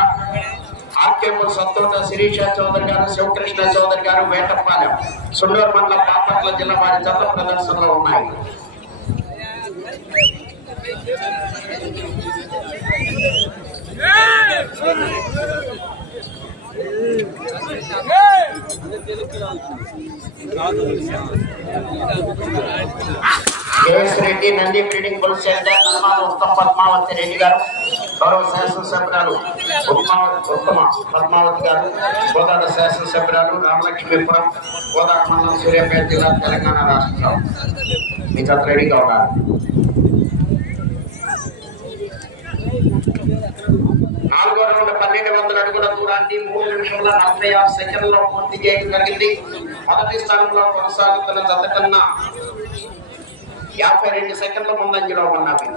ఆర్కే బుల్స్ సత్తోట శిరీష చౌదరి గారు, శివకృష్ణ చౌదరి గారు వేటపాలెం, సుండూరు మండలం బాపట్ల జిల్లా వారి జత ప్రదర్శనలో ఉన్నాయి. KS Reddy Nandi breeding bull centre నిర్మాణ ఉత్తమ పద్మావతి రెడ్డి గారు, గౌరవ శాసనసభ్యురాలు ఉత్తమ పద్మావతి గారు, కోదాడ శాసనసభ్యురాలు రామలక్ష్మీపురం, కోదాడ మండలం సూర్యాపేట జిల్లా తెలంగాణ రాష్ట్రం. మీ చేత రెడీగా ఉన్నారు. 4వ రౌండ్ 1200 అడుగుల దూరాన్ని 3 నిమిషముల 46 సెకండ్లలో పూర్తి చేయడం జరిగింది. మొదటి స్థానంలో కొనసాగుతున్న జత కన్నా 52 సెకండ్ల ముందంజలో ఉన్నవి.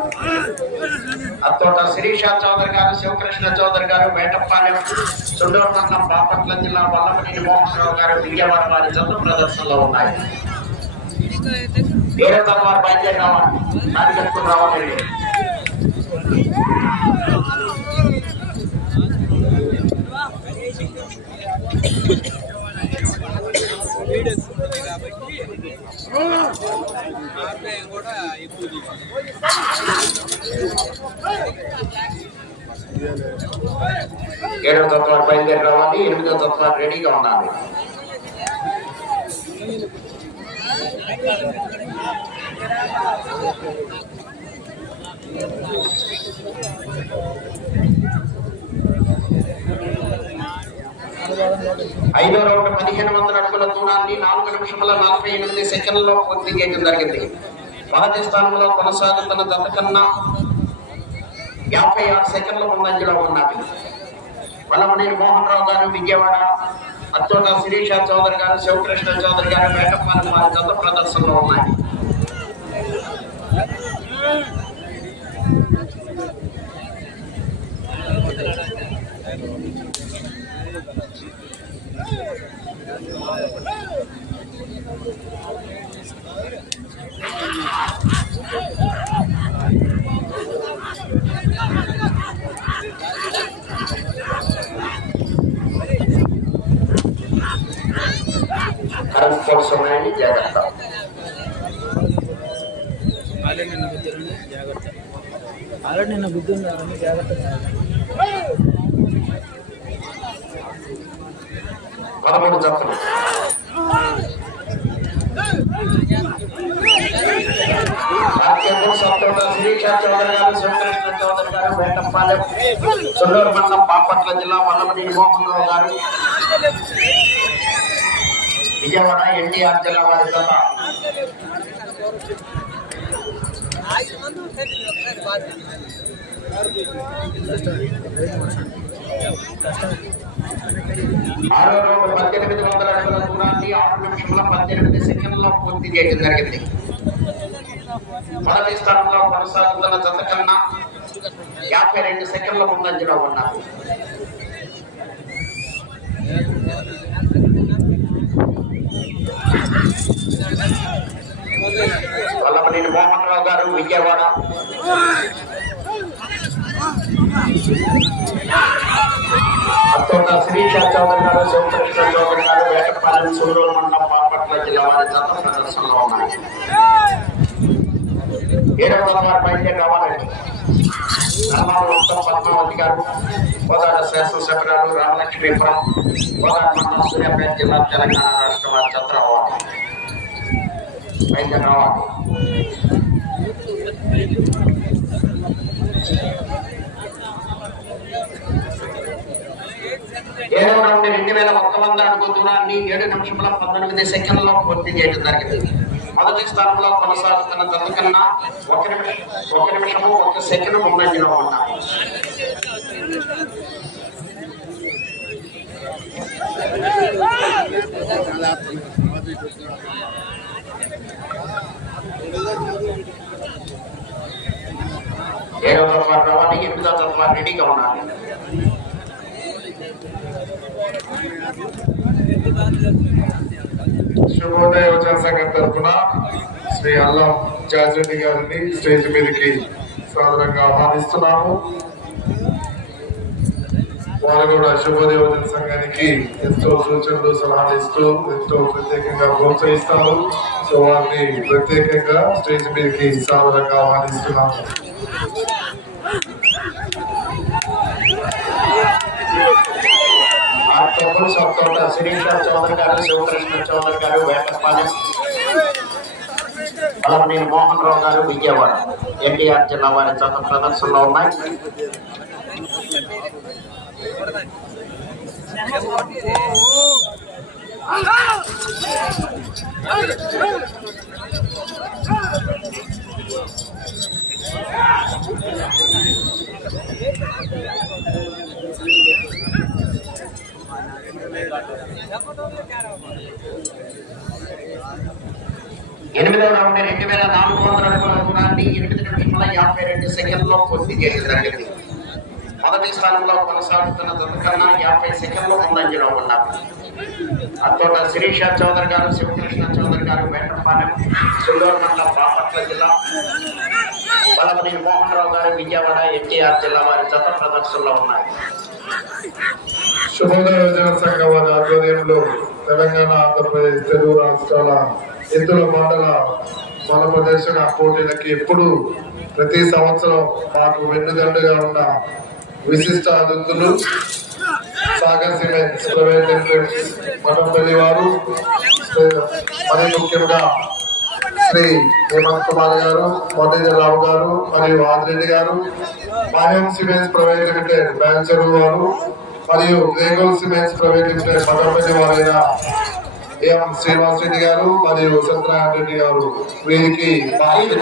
అత్తోట శిరీష చౌదరి గారు, శివకృష్ణ చౌదరి గారు వేటపాలెం, సుండూరు మండలం బాపట్ల జిల్లా వల్లభనేని మోహన్ రావు గారు విజయవాడ వారి జత ప్రదర్శనలో ఉన్నాయి. వేరే వారు బయలుదేరి రావాలి, దాని కట్టుకుని రావాలండి. ఏడవ తత్వాలు బయలుదేరి రావాలి, 8వ తత్వాలు రెడీగా ఉండాలి. ఐదో రౌండ్ 1500 అడుగుల దూరాన్ని 4 నిమిషముల 48 సెకండ్లలో పూర్తి చేయడం జరిగింది. మొదటి స్థానంలో కొనసాగుతున్న జత కన్నా 56 సెకండ్ల ముందంజలో ఉన్నవి. వల్లభనేని మోహన్ రావు గారు విజయవాడ, అత్తోట శిరీష చౌదరి గారు, శివకృష్ణ చౌదరి గారు వేటపాలెం వారి జత ప్రదర్శనలో ఉన్నాయి. కరెంట్ ఫోర్స్ ఉన్నాయని జాగ్రత్త. ఆల్రెడీ నిన్న బుద్ధి ఉంది, జాగ్రత్త. 13 జతలు. శిరీష చౌదరి గారు, శివకృష్ణ చౌదరి గారు వేటపాలెం, సుండూరు మండలం బాపట్ల జిల్లా వల్లభనేని మోహన్ రావు గారు విజయవాడ ఎన్టీఆర్ జిల్లా వారి జత. ఆరో రౌండ్ 1800 అడుగుల దూరాన్ని 6 నిమిషముల 18 సెకండ్లలో పూర్తి చేయడం జరిగింది. మొదటి స్థానంలో కొనసాగుతున్న జత కన్నా 52 సెకండ్ల ముందంజలో ఉన్నారు. వల్లభనేని మోహన్ రావు గారు విజయవాడ, అత్తోట శిరీష చౌదరి గారు, శివకృష్ణ చౌదరి గారు వేటపాలెం, సుండూరు మండలం బాపట్ల జిల్లా వారి జత ప్రదర్శనలో ఉన్నాయి. 7వ వారు బయలుదేరి రావాలండి. ఉత్తమ పద్మావతి గారు, కోదాడ శాసనసభ్యురాలు రామలక్ష్మీపురం, కోదాడ మండలం సూర్యాపేట జిల్లా తెలంగాణ రాష్ట్ర వారి జత రావాలి, బయలుదేరి రావాలి. ఏడవ రౌండ్ 2100 అడుగుల దూరాన్ని 7 నిమిషముల 19 సెకండ్లలో పూర్తి చేయడం జరిగింది. మొదటి స్థానంలో కొనసాగుతున్న జత కన్నా 1 నిమిషము 1 సెకండ్ ముందంజలో ఉన్నాయి. ఏడవ తత్వాలు రావాలి, 8వ తత్వాలు రెడీగా ఉండాలి. శుభోదయ యువజన సంఘం తరఫున శ్రీ అల్లం జాజిరెడ్డి గారిని స్టేజ్ మీదకి సాదరంగా ఆహ్వానిస్తున్నాము. వారు కూడా శుభోదయ యువజన సంఘానికి ఎంతో సూచనలు సలహాలు ఇస్తూ ఎంతో ప్రత్యేకంగా ప్రోత్సహిస్తారు. సో వారిని ప్రత్యేకంగా స్టేజ్ మీదకి సాదరంగా ఆహ్వానిస్తున్నాము. సొంత శిరీష చౌదరి గారు, శివకృష్ణ చౌదరి గారు వేటపాలెం, పలమనేని మోహన్ రావు గారు విజయవాడ ఎన్టీఆర్ జిల్లా వారి చేత ప్రదర్శనలో ఉన్నాయి. ఎనిమిదవ రౌండ్ 2400 అడుగుల దూరాన్ని 8 నిమిషముల 52 సెకండ్లో పూర్తి చేయడం జరిగింది. మొదటి స్థానంలో కొనసాగుతున్న జతకన్నా 50 సెకండ్లు ముందంజలో ఉన్నారు. అత్తోట శిరీష చౌదరి గారు, శివకృష్ణ చౌదరి గారు వేటపాలెం, సుల్లూరు మండలం బాపట్ల జిల్లా, పలమనేని మోహన్ రావు గారు విజయవాడ ఎన్టీఆర్ జిల్లా వారి జత ప్రదర్శనలో ఉన్నాయి. శుభోదయ యువజన సంఘం వారి ఆధ్వర్యంలో తెలంగాణ, ఆంధ్రప్రదేశ్, తెలుగు రాష్ట్రాల ఎద్దుల మండల మన ప్రదర్శన పోటీలకి ఎప్పుడు ప్రతి సంవత్సరం మాకు వెన్నుదండుగా ఉన్న విశిష్ట అతిథులు Sagar cements private limited Mathampally వారు, మరి ముఖ్యంగా శ్రీ హేమంత్ కుమార్ గారు, రావు గారు మరియు ఆదిరెడ్డి గారు, మాయం సిమెంట్స్ ప్రైవేట్ లిమిటెడ్ మేనేజర్ వారు మరియు రేగోల్ సిమెంట్స్ ప్రైవేట్ లిమిటెడ్ మఠంపల్లి వారైన ఏం శ్రీనివాస్ రెడ్డి గారు మరియు సత్యనారాయణ రెడ్డి గారు వీరికి 5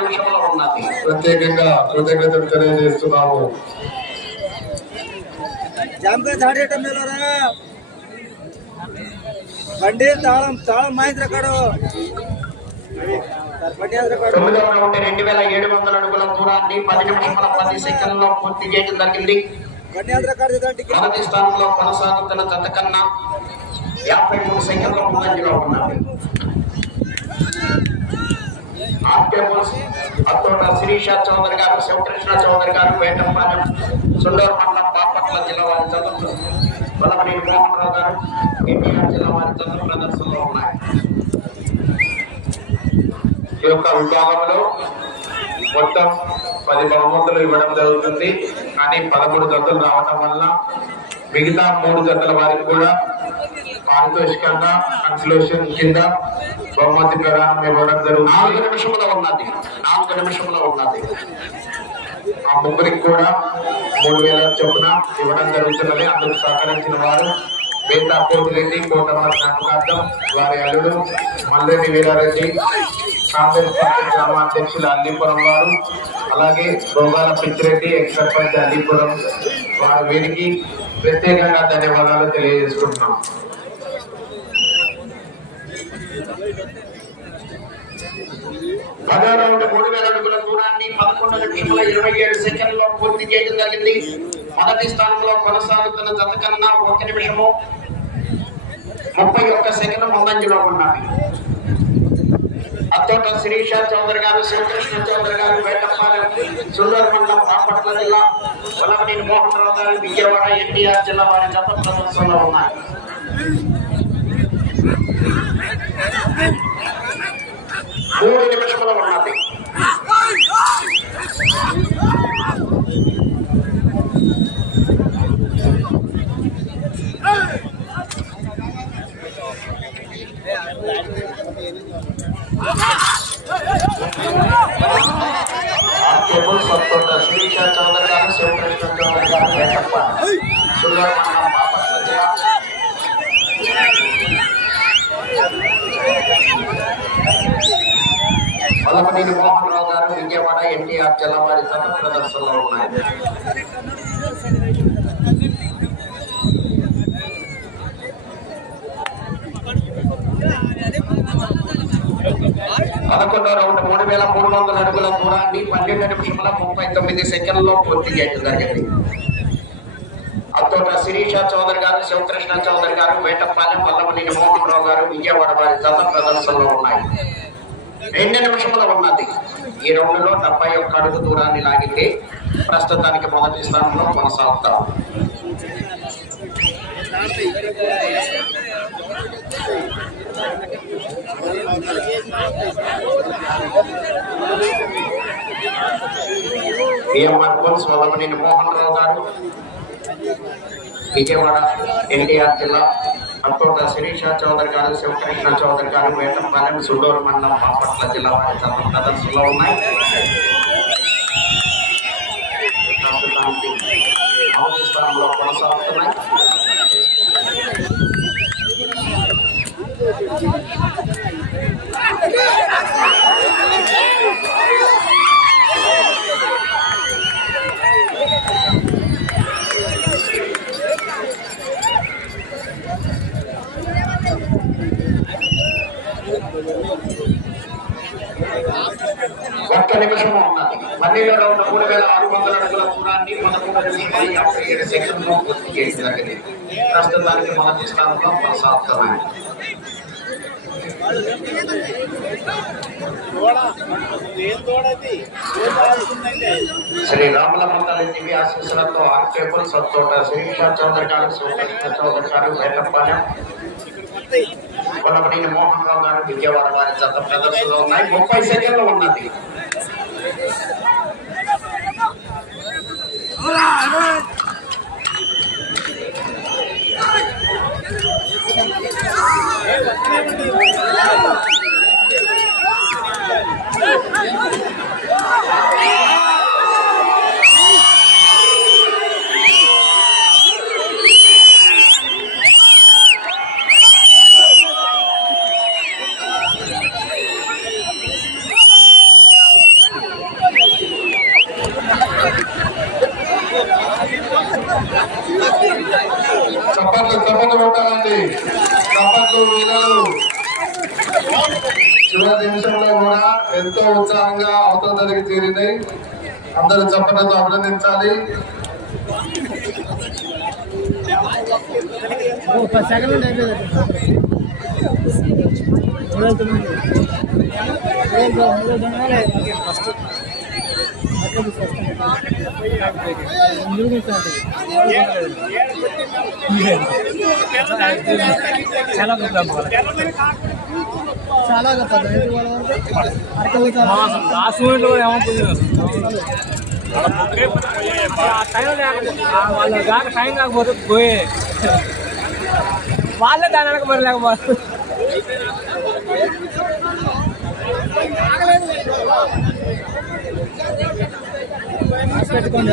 నిమిషంలో ఉన్నది. ప్రత్యేకంగా కృతజ్ఞతలు తెలియజేస్తున్నాము. బండి తాళం తాళం మహేంద్ర కాడు 9వ రౌండ్ 2700 అడుగుల దూరాన్ని 10 నిమిషముల 10 సెకండ్లో పూర్తి చేయడం జరిగింది. మొదటి స్థానంలో కొనసాగుతున్న జత కన్నా 53 సెకండ్ల ముందంజలో ఉన్నారు. అత్తోట శిరీష చౌదరి గారు, శివకృష్ణ చౌదరి గారు వేటపాలెం, సుల్లూరు మండలం బాపట్ల జిల్లా వారి జతలు, పలమనేని మోహన్ రావు గారు ఎన్టీఆర్ జిల్లా వారి జతలు ప్రదర్శనలో ఉన్నాయి. ఈ యొక్క విభాగంలో మొత్తం 10 బహుమతులు ఇవ్వడం జరుగుతుంది. కానీ 11 జతలు రావటం వల్ల మిగతా 3 జతల వారికి కూడా పారితోషికంగా కన్సలేషన్ కింద బహుమతి ప్రదానం ఇవ్వడం జరుగుతుంది. 4 నిమిషంలో ఉన్నది. ఆ ముగ్గురికి కూడా 3000 చొప్పున ఇవ్వడం జరుగుతున్నది. అందుకు సహకరించిన వారు బేతా కోటిరెడ్డి, కోటవారి జ్ఞాపకార్థం వారి అల్లుడు మల్లేటి వీరారెడ్డి, కాంగ్రెస్ పార్టీ గ్రామాధ్యక్షులు అల్లీపురం వారు, అలాగే రోగాల పిచ్చిరెడ్డి ఎక్స్ సర్పంచ్ అల్లీపురం వారు వీరికి ప్రత్యేకంగా ధన్యవాదాలు తెలియజేసుకుంటున్నాం. పదో రౌండ్ 3000 అడుగుల దూరాన్ని 11 నిమిషముల 27 సెకండ్లో పూర్తి చేయడం జరిగింది. మొదటి స్థానంలో కొనసాగుతున్న జత కన్నా 1 నిమిషము 31 సెకండ్ల ముందంజలో ఉన్నాయి. అత్తోట శిరీష చౌదరి గారు, శివకృష్ణ చౌదరి గారు వేటపాలెం, సుల్లూరు మండలం బాపట్ల జిల్లా, పలమనేని మోహన్ రావు గారు విజయవాడ ఎన్టీఆర్ జిల్లా వారి జత ప్రదర్శనలో ఉన్నాయి. 3 నిమిషములు ఉన్నది. సొంత శిరీష చౌదరి గారు, శివకృష్ణ చౌదరి గారు వేటపాలెం, సుల్లూరు మండలం బాపట్ల జిల్లా, పలమనేని మోహన్ రావు గారు విజయవాడ ఎన్టీఆర్ జిల్లా వారి జత ప్రదర్శనలో ఉన్నాయి. 11వ రౌండ్ 3300 అడుగుల దూరాన్ని 12 నిమిషముల 39 సెకండ్లో పూర్తి చేయడం జరిగింది. అత్తోట శిరీష చౌదరి గారు, శివకృష్ణ చౌదరి గారు, వేటపాలెం, వల్లమనేని మోహన్ రావు గారు, విజయవాడ వారి జత ప్రదర్శనలో ఉన్నాయి. 2 నిమిషముల ఉన్నది. ఈ రౌండ్ లో 71 అడుగు దూరాన్ని లాగితే ప్రస్తుతానికి మొదటి స్థానంలో కొనసాగుతాం. బిఎంఆర్ పోల్స్ వల్లమనేని మోహన్ రావు గారు, విజయవాడ ఎన్టీఆర్ జిల్లా, అత్తోట శిరీష చౌదరి గారు, శివకృష్ణ చౌదరి గారు, వేటపాలెం, సుండూరు మండలం, బాపట్ల జిల్లా వారి ప్రదర్శనలో ఉన్నాయి. ప్రస్తుతానికి మొదటి స్థానంలో కొనసాగుతున్నాయి. ఒక్క నిమిషం ఉన్నది. 12వ రౌండ్ 3600 అడుగుల దూరాన్ని 13:57 సెకండ్లో పూర్తి చేసినది. ప్రస్తుతానికి మొదటి స్థానంలో కొనసాగుతున్నాయి. శ్రీ రాములమంతలి దివ్య ఆశీస్సులతో ఆర్కేపుల్, సత్తోట శిరీష చౌదరి గారు, శివకృష్ణ చౌదరి గారు, వేటపాలెం, వల్లమనేని మోహన్ రావు గారు, విజయవాడ వారి జత ప్రదర్శనలో ఉన్నాయి. 30 సెకండ్లు ఉన్నది. చప్పట్లు కొట్టాలండి. చప్పట్లు వినరు. చివరి నిమిషంలో కూడా ఎంతో ఉత్సాహంగా అవతల జరిగి చేరినాయి. అందరూ చప్పట్లతో అభినందించాలి. చాలా లాస్ట్ మూమెంట్ లో ఏమవుతుంది వాళ్ళ కాక టైం కాకపోతే పోయే వాళ్ళే దాని వెనక మరి లేకపోతే పెట్టుకోండి.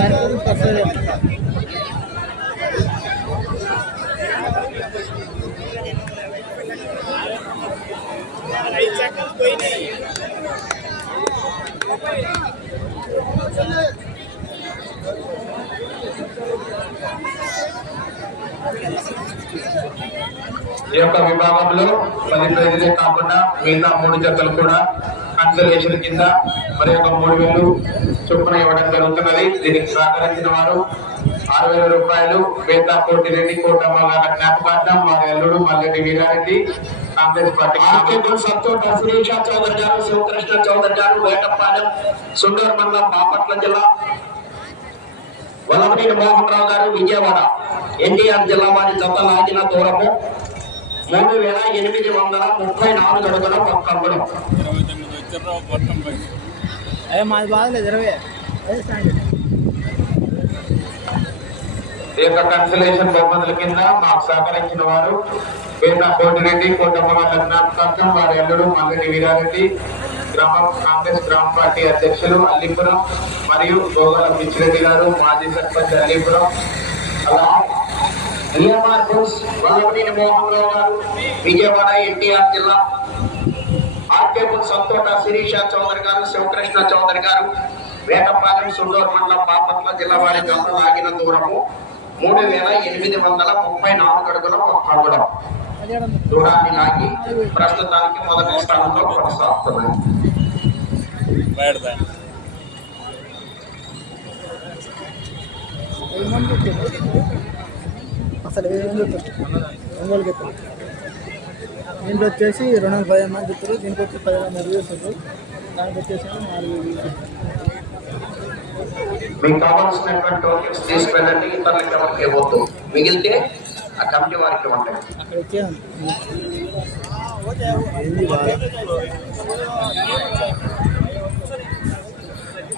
ఈ యొక్క విభాగంలో 10 ప్రైజులే కాకుండా మిగతా 3 జతలు కూడా కన్సలేషన్ కింద మరి ఒక 3000 చొప్పున ఇవ్వడం జరుగుతున్నది. దీనికి సహకరించిన వారు 6000 రూపాయలు పేద కోటిరెడ్డి కోటమ్మ గారి జ్ఞాపకార్థం, వారి అల్లుడు మల్లెడ్డి వీరారెడ్డి, కాంగ్రెస్ పార్టీ. సత్తోట శిరీష చౌదరి గారు, శివకృష్ణ చౌదరి గారు, వేటపాలెం, సుండూరు మండలం, బాపట్ల జిల్లా, వల్లమనేని మోహన్ రావు గారు, విజయవాడ ఎన్టీఆర్ జిల్లా వారి జత లాగిన దూరము 3834 అడుగుల పక్కంబడం. మాది బాధలేదు 20. ఈ యొక్క కన్సలేషన్ బహుమతుల కింద మాకు సహకరించిన వారు పేద కోటిరెడ్డి కోటమ్మ గారి జ్ఞాపకార్థం, వారి అల్లుడు మల్లెడ్డి వీరారెడ్డి, కాంగ్రెస్ గ్రామ పార్టీ అధ్యక్షులు అల్లీపురం మరియు గోగల పిచ్చిరెడ్డి గారు, మాజీ సర్పంచ్ అల్లీపురం. అలా వల్లమనేని మోహన్ రావు గారు, విజయవాడ ఎన్టీఆర్ జిల్లా, ఆర్కేపుల్, సత్తోట శిరీష చౌదరి గారు, శివకృష్ణ చౌదరి గారు, వేటపాలెం, సుండూరు మండలం, బాపట్ల జిల్లా వారి జత లాగిన దూరము 3834 అడుగుల పక్కడం. దూరాన్ని లాగి ప్రస్తుతానికి మొదటి స్థానంలో కొనసాగుతున్నాయి. అసలు ఏం చెప్తారు ఒంగోలుకి ఎత్తారు. దీంట్లో వచ్చేసి 215 మంది చెప్తారు. దీనికి వచ్చి 10 మంది చేస్తారు. దానికి వచ్చేసి 4 మీకు కావాల్సినటువంటి టోకెన్స్ తీసుకెళ్ళండి. ఇతరులకి ఎవరికి ఇవ్వద్దు. మిగిలితే ఆ కమిటీ వారికి ఉంటాయి. అక్కడ వచ్చేయండి.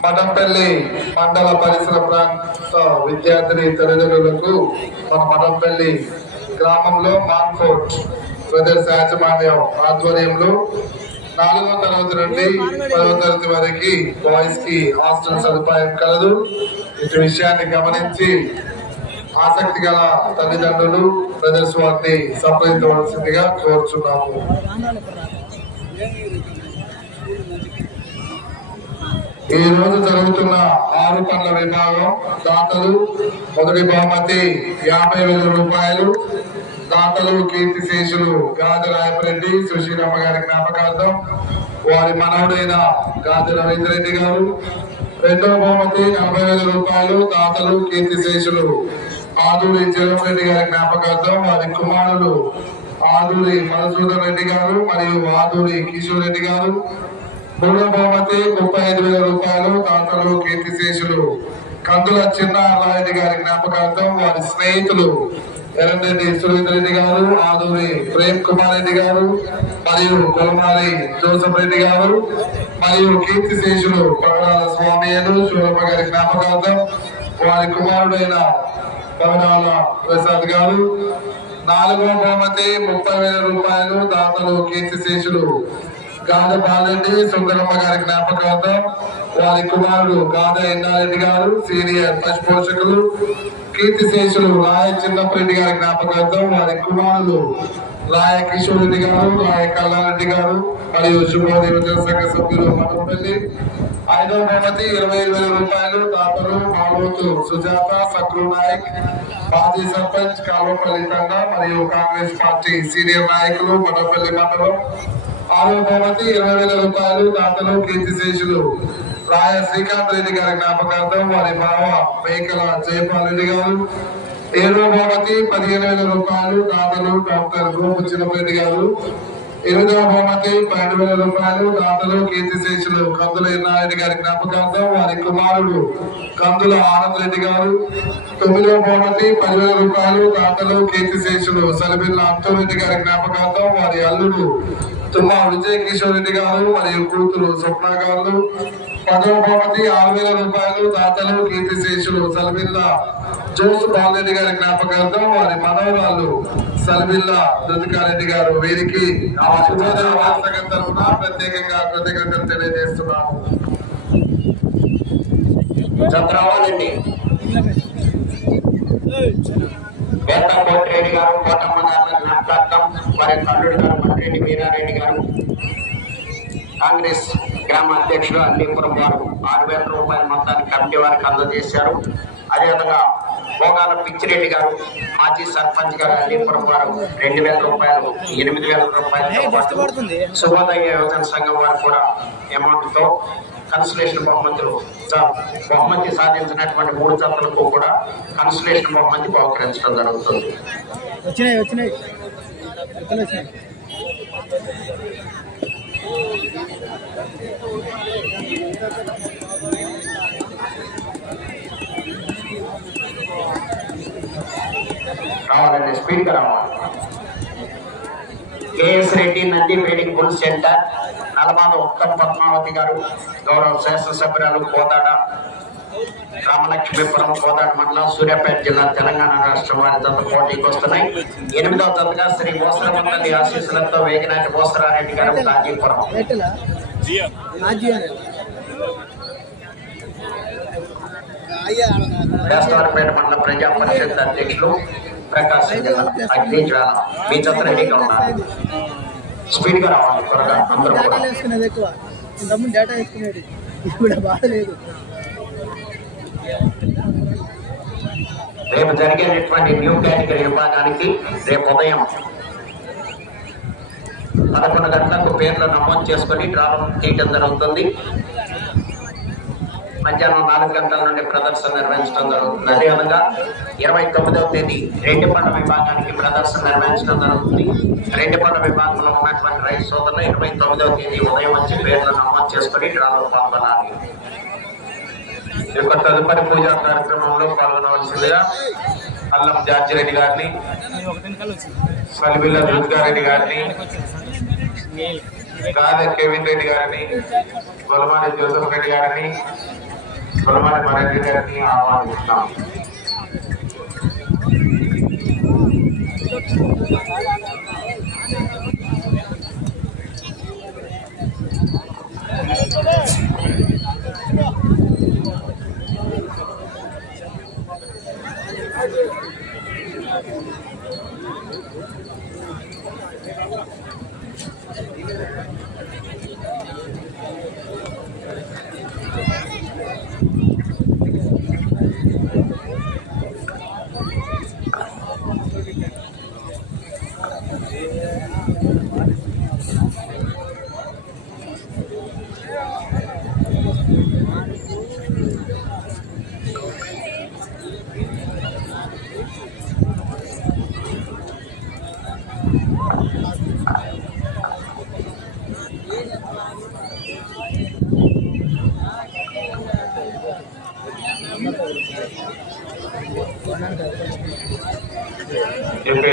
మఠంపల్లి మండల పరిసర ప్రాంత విద్యార్థిని తల్లిదండ్రులకు మన మఠంపల్లి గ్రామంలో మాన్ఫోర్ట్ బ్రదర్స్ యాజమాన్యం ఆధ్వర్యంలో 4వ తరగతి నుండి 10వ తరగతి వరకు బాయ్స్ కి హాస్టల్ సదుపాయం కలదు. ఇటు విషయాన్ని గమనించి ఆసక్తి గల తల్లిదండ్రులు బ్రదర్స్ వారిని సంప్రదించవలసిందిగా కోరుచున్నాము. ఈ రోజు జరుగుతున్న 6 పనుల విభాగం దాతలు మొదటి బహుమతి 50,000 రూపాయలు. దాతలు కీర్తిశేషులు గాది రాయపరెడ్డి సుశీలమ్మ గారి జ్ఞాపకార్థం వారి మనవుడైన గాది రవీంద్ర రెడ్డి గారు. రెండవ బహుమతి 40,000 రూపాయలు. దాతలు కీర్తిశేషులు ఆదూరి జగన్రెడ్డి గారి జ్ఞాపకార్థం వారి కుమారులు ఆదూరి మధుసూదన్ రెడ్డి గారు మరియు ఆదూరి కిషోర్ రెడ్డి గారు. మూడవ బహుమతి 35,000 రూపాయలు. దాతలు కీర్తిశేషులు కందుల చిన్నారెడ్డి గారి జ్ఞాపకార్థం వారి స్నేహితులు ఎర్రరెడ్డి సురేంద్ర రెడ్డి గారు, ఆదూరి ప్రేమ్ కుమార్ రెడ్డి గారు మరియు కొలమారి జోసఫ్ రెడ్డి గారు మరియు కీర్తిశేషులు పగడాల స్వామియలు శివరమ్మ గారి జ్ఞాపకార్థం వారి కుమారుడైన పగడాల ప్రసాద్ గారు. 4వ బహుమతి 30,000 రూపాయలు. దాతలు కీర్తిశేషులు గాద బాలరెడ్డి సుందరమ్మ గారి జ్ఞాపకార్థం వారి కుమారుడు గాద ఎన్నారెడ్డి గారు సీనియర్ పశుపోషకులు. కీర్తిశేషులు రాయ చిన్నప్పరెడ్డి గారి జ్ఞాపకార్థం వారి కుమారులు రాయ కిషోర్ రెడ్డి గారు, రాయ కల్లారెడ్డి గారు మరియు శుభోదయ జనసంఘ సభ్యులు మఠంపల్లి. 5వ బహుమతి 25,000 రూపాయలు. దాతలు మాలోతు సుజాత, సక్రు నాయక్, మాజీ సర్పంచ్ కాలువపల్లి తండ మరియు కాంగ్రెస్ పార్టీ సీనియర్ నాయకులు మఠంపల్లి మండలం. 6వ బహుమతి 20,000 రూపాయలు. దాతలు కీర్తిశేషులు రాయ శ్రీకాంత్ రెడ్డి గారి జ్ఞాపకార్థం వారి బావ మేకల జయపాల్ రెడ్డి గారు. 7వ బహుమతి 15,000 రూపాయలు. దాతలు డాక్టర్ గోపు చిన్నరెడ్డి గారు. 8వ బహుమతి 12,000 రూపాయలు. దాతలు కీర్తిశేషులు కందుల ఎన్నారెడ్డి గారి జ్ఞాపకార్థం వారి కుమారుడు కందుల ఆనంద్ రెడ్డి గారు. 9వ బహుమతి 10,000 రూపాయలు. దాతలు కీర్తిశేషులు సలబిల్ల అంతోరెడ్డి గారి జ్ఞాపకార్థం వారి అల్లుడు తుమ్మా విజయ్ కిషోర్ రెడ్డి గారు మరియు కూతురు స్వప్న గారు. 10వ బహుమతి 6,000 రూపాయలు. దాతలు కీర్తిశేషులు సలబిల్ల జోస్ బాలరెడ్డి గారి జ్ఞాపకార్థం వారి మనవరాలు సలబిల్ల ధృతికారెడ్డి గారు. వీరికి శుభోదయ వార్తకం తరఫున ప్రత్యేకంగా కృతజ్ఞతలు తెలియజేస్తున్నాము. చంద్రబాబు పేద కోటిరెడ్డి గారు కోటమ్మ గారి జ్ఞాపకార్థం వారి తల్లుడు గారు మర్రెడ్డి వీరారెడ్డి గారు కాంగ్రెస్ గ్రామ అధ్యక్షుడు అల్లీపురం వారు 6,000 రూపాయల మొత్తాన్ని కమిటీ వారికి అందజేశారు. అదేవిధంగా భోగాల పిచ్చిరెడ్డి గారు మాజీ సర్పంచ్ గారు అల్లీపురం వారు 2,000 రూపాయలు 8,000 రూపాయలు శుభోదయ యోజన సంఘం వారు కూడా అమౌంట్ తో కన్సలేషన్ బహుమతులు బహుమతి సాధించినటువంటి 3 జతలకు కూడా కన్సలేషన్ బహుమతి బహుకరించడం జరుగుతుంది. వచ్చినాయి రావాలండి, స్పీడ్ గా రావాలి. KS Reddy Nandi breeding bull centre నలమాల ఉత్తమ్ పద్మావతి గారు గౌరవ శాసనసభ్యురాలు కోదాడ రామలక్ష్మీపురం కోదాడ మండలం సూర్యాపేట జిల్లా తెలంగాణ రాష్ట్రం వారి జత పోటీకి వస్తున్నాయి. 8వ జతగా శ్రీ మోసరమంతలి ఆశీస్సులతో వేగినాటి మోసరారెడ్డి గారు కాజీపురం. వేస్తవారిపేట మండల ప్రజా పరిషత్ అధ్యక్షులు ప్రకాశం జిల్లా అగ్నిజ్వాల. మీ జత రెడీగా ఉన్నారు, స్పీడ్ గా రావాలి త్వరగా అందరూ. డేటా వేసుకునేది ఇప్పుడు బాధలేదు. రేపు జరిగేటటువంటి న్యూ కేటగిరీ విభాగానికి రేపు ఉదయం 11 గంటలకు పేర్లు నమోదు చేసుకుని డ్రాలో తీయడం జరుగుతుంది. మధ్యాహ్నం 4 గంటల నుండి ప్రదర్శన నిర్వహించడం జరుగుతుంది. అదేవిధంగా 29వ తేదీ రెండుపంట విభాగానికి ప్రదర్శన నిర్వహించడం జరుగుతుంది. రెండుపంట విభాగంలో ఉన్నటువంటి రైతు సోదరులు 29వ తేదీ ఉదయం వచ్చి పేర్లను నమోదు చేసుకుని డ్రాలో పాల్గొనాలి. ఈ యొక్క తదుపరి పూజా కార్యక్రమంలో పాల్గొనవలసిందిగా అల్లం జార్జిరెడ్డి గారిని, సలిబిల్ల దుర్గారెడ్డి గారిని, గాదె కేవిన్ రెడ్డి గారిని, గొలమాని జోసఫ్ రెడ్డి గారిని, గొలమాని మరెడ్డి గారిని ఆహ్వానిస్తున్నాం.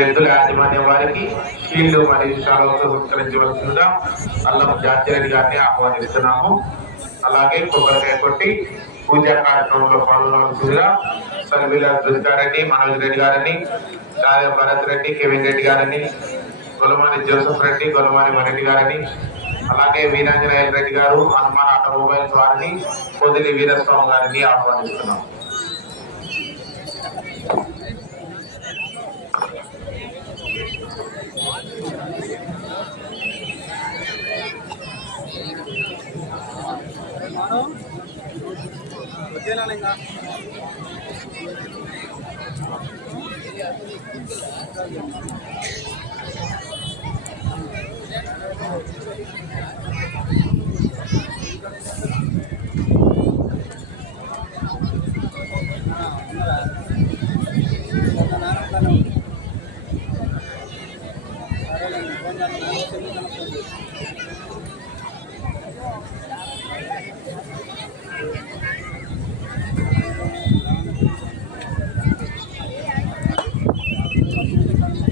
ఎద్దుల యాజమాన్యం వారికి షీల్డ్ మరియు షాలువాతో సత్కరించవలసిందిగా అల్లం జార్జిరెడ్డి గారిని ఆహ్వానిస్తున్నాము. అలాగే కొబ్బరికాయ కొట్టి పూజా కార్యక్రమంలో పాల్గొనవలసిందిగా సలిబిల్ల దుర్గారెడ్డి, మనోజ్ రెడ్డి గారిని, గాదె భరత్ రెడ్డి, కేవిన్ రెడ్డి గారిని, గొలమాని జోసఫ్ రెడ్డి, గొలమాని మరెడ్డి గారిని, అలాగే వీరాంజనేయ రెడ్డి గారు, హనుమాన్ ఆటోమొబైల్స్ వారిని, పొదిలి వీరస్వామి గారిని ఆహ్వానిస్తున్నాం.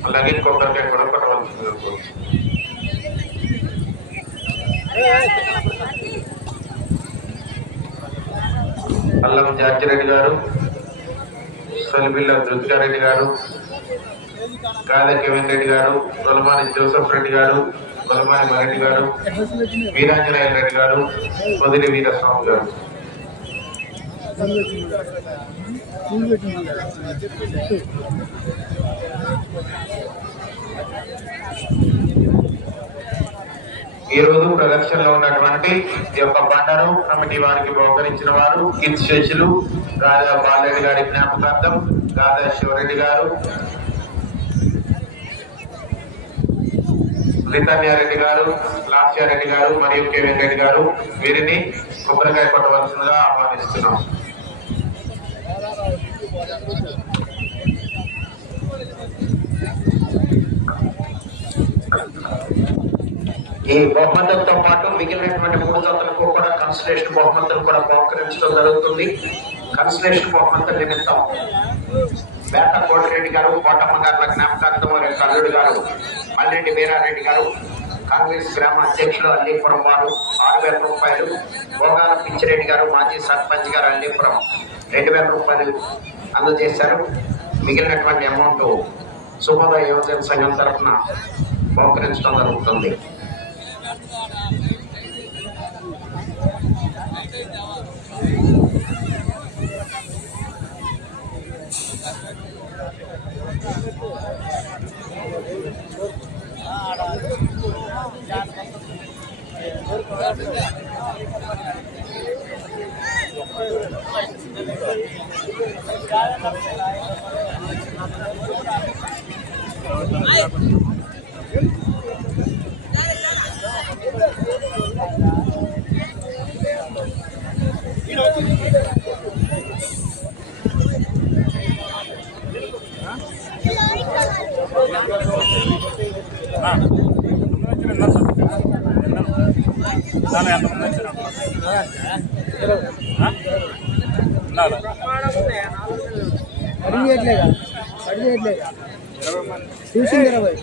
అలాగే కొబ్బరికాయ కూడా కొట్టవలసింది. అల్లం జార్జిరెడ్డి గారు, సలిబిల్ల దుర్గారెడ్డి గారు, గాదె కేవిన్ రెడ్డి గారు, గొలమాని జోసఫ్ రెడ్డి గారు, గొలమాని మరెడ్డి గారు, వీరాంజనేయ రెడ్డి గారు, పొదిలి వీరస్వామి గారు. ఈ రోజు ప్రదర్శనలో ఉన్నటువంటి ఈ యొక్క బండరు కమిటీ వారికి బహుకరించిన వారు కీర్తిశేషులు గాదె బాలరెడ్డి గారి జ్ఞాపకార్థం గాదె శివరెడ్డి గారు, రితన్యారెడ్డి గారు, లాస్యారెడ్డి గారు మరియు కేవిన్ రెడ్డి గారు, వీరిని కొబ్బరికాయ కొట్టవలసిందిగా ఆహ్వానిస్తున్నాం. ఈ బహుమతులతో పాటు మిగిలినటువంటి 3 జతలకు కూడా కన్సలేషన్ బహుమతులు కూడా బహుకరించడం జరుగుతుంది. కన్సలేషన్ బహుమతుల నిమిత్తం వేట కోటిరెడ్డి గారు, కోటమ్మ గారుల జ్ఞాపకార్థం వారి అల్లుడు గారు మల్లెడ్డి వీరారెడ్డి గారు, కాంగ్రెస్ గ్రామ అధ్యక్షులు అల్లీపురం వారు 6,000 రూపాయలు, భోగాల పిచ్చిరెడ్డి గారు మాజీ సర్పంచ్ గారు అల్లీపురం 2,000 రూపాయలు అందజేశారు. మిగిలినటువంటి అమౌంట్ శుభోదయ యువజన సంఘం తరఫున బహుకరించడం జరుగుతుంది. You know, అడిగి చేయట్లేదా చూసింది 20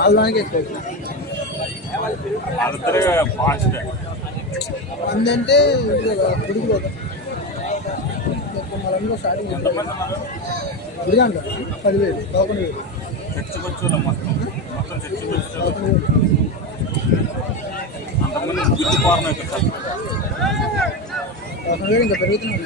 వాళ్ళకి అందంటే గుడికి పోతాం మళ్ళీ స్టార్టింగ్ గుడిగా అంటారు 10,000 11,000 ఇంకా పెరుగుతున్నాయి.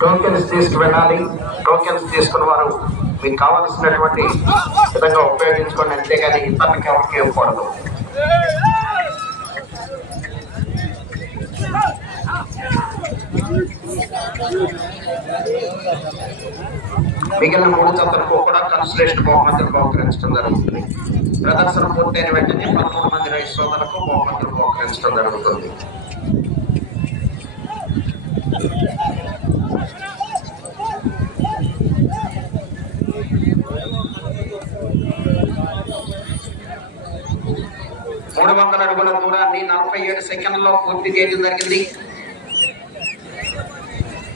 టోకెన్స్ తీసుకువెళ్ళాలి. టోకెన్స్ తీసుకున్న వారు మీకు కావాల్సినటువంటి విధంగా ఉపయోగించుకోండి, అంతేగాని ఇతరులకి ఎవరికి ఇవ్వకూడదు. మిగిలిన 3 జతలకు కూడా కన్సలేషన్ బహుమతులు బహుకరించడం జరుగుతుంది. ప్రదర్శన పూర్తయిన వెంటనే 13 మంది రైతు సోదరులకు బహుమతులు బహుకరించడం జరుగుతుంది. మూడు 300 అడుగుల దూరాన్ని 47 సెకండ్లలో పూర్తి చేయడం జరిగింది.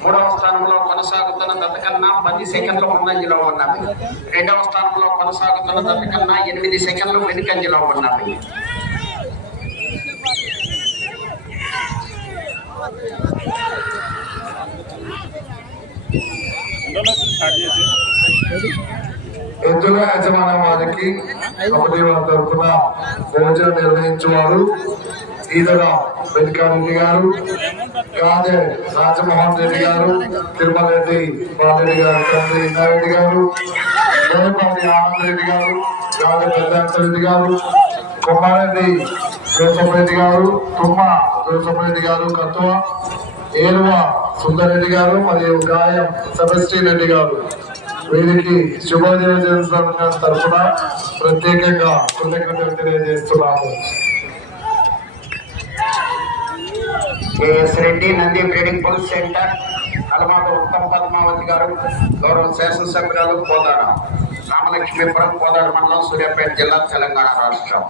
3వ స్థానంలో కొనసాగుతున్న జత కన్నా 10 సెకండ్ల ముందంజలో ఉన్నవి. 2వ స్థానంలో కొనసాగుతున్న జత కన్నా 8 సెకండ్లు వెనుకంజలో ఉన్నవి. ఎద్దుల యజమాని వారికి కమిటీ వారి తరఫున భోజనం నిర్వహించేవారు ఈదర వెంకటరెడ్డి గారు, గాదే రాజమోహన్ రెడ్డి గారు, తిరుమల రెడ్డి బాలరెడ్డి గారు, తండ్రి నారెడ్డి గారు, గోడపల్లి ఆనంద్ రెడ్డి గారు, గాదే పెద్దారెడ్డి గారు, కొమ్మారెడ్డి జోసఫ్ రెడ్డి గారు, తుమ్మ జోసఫ్ రెడ్డి గారు, కత్వ ఏరువ సుందరెడ్డి గారు మరియు గాయం సెబస్టిన్ రెడ్డి గారు వీరికి శుభోదయం తరఫున ప్రత్యేకంగా కృతజ్ఞతలు తెలియజేస్తున్నాము. KS Reddy Nandi breeding bull centre అలమాట ఉత్తమ్ పద్మావతి గారు, గౌరవ శాసనసభ్యురాలు కోదాడ, రామలక్ష్మీపురం, కోదాడ మండలం, సూర్యాపేట జిల్లా, తెలంగాణ రాష్ట్రం.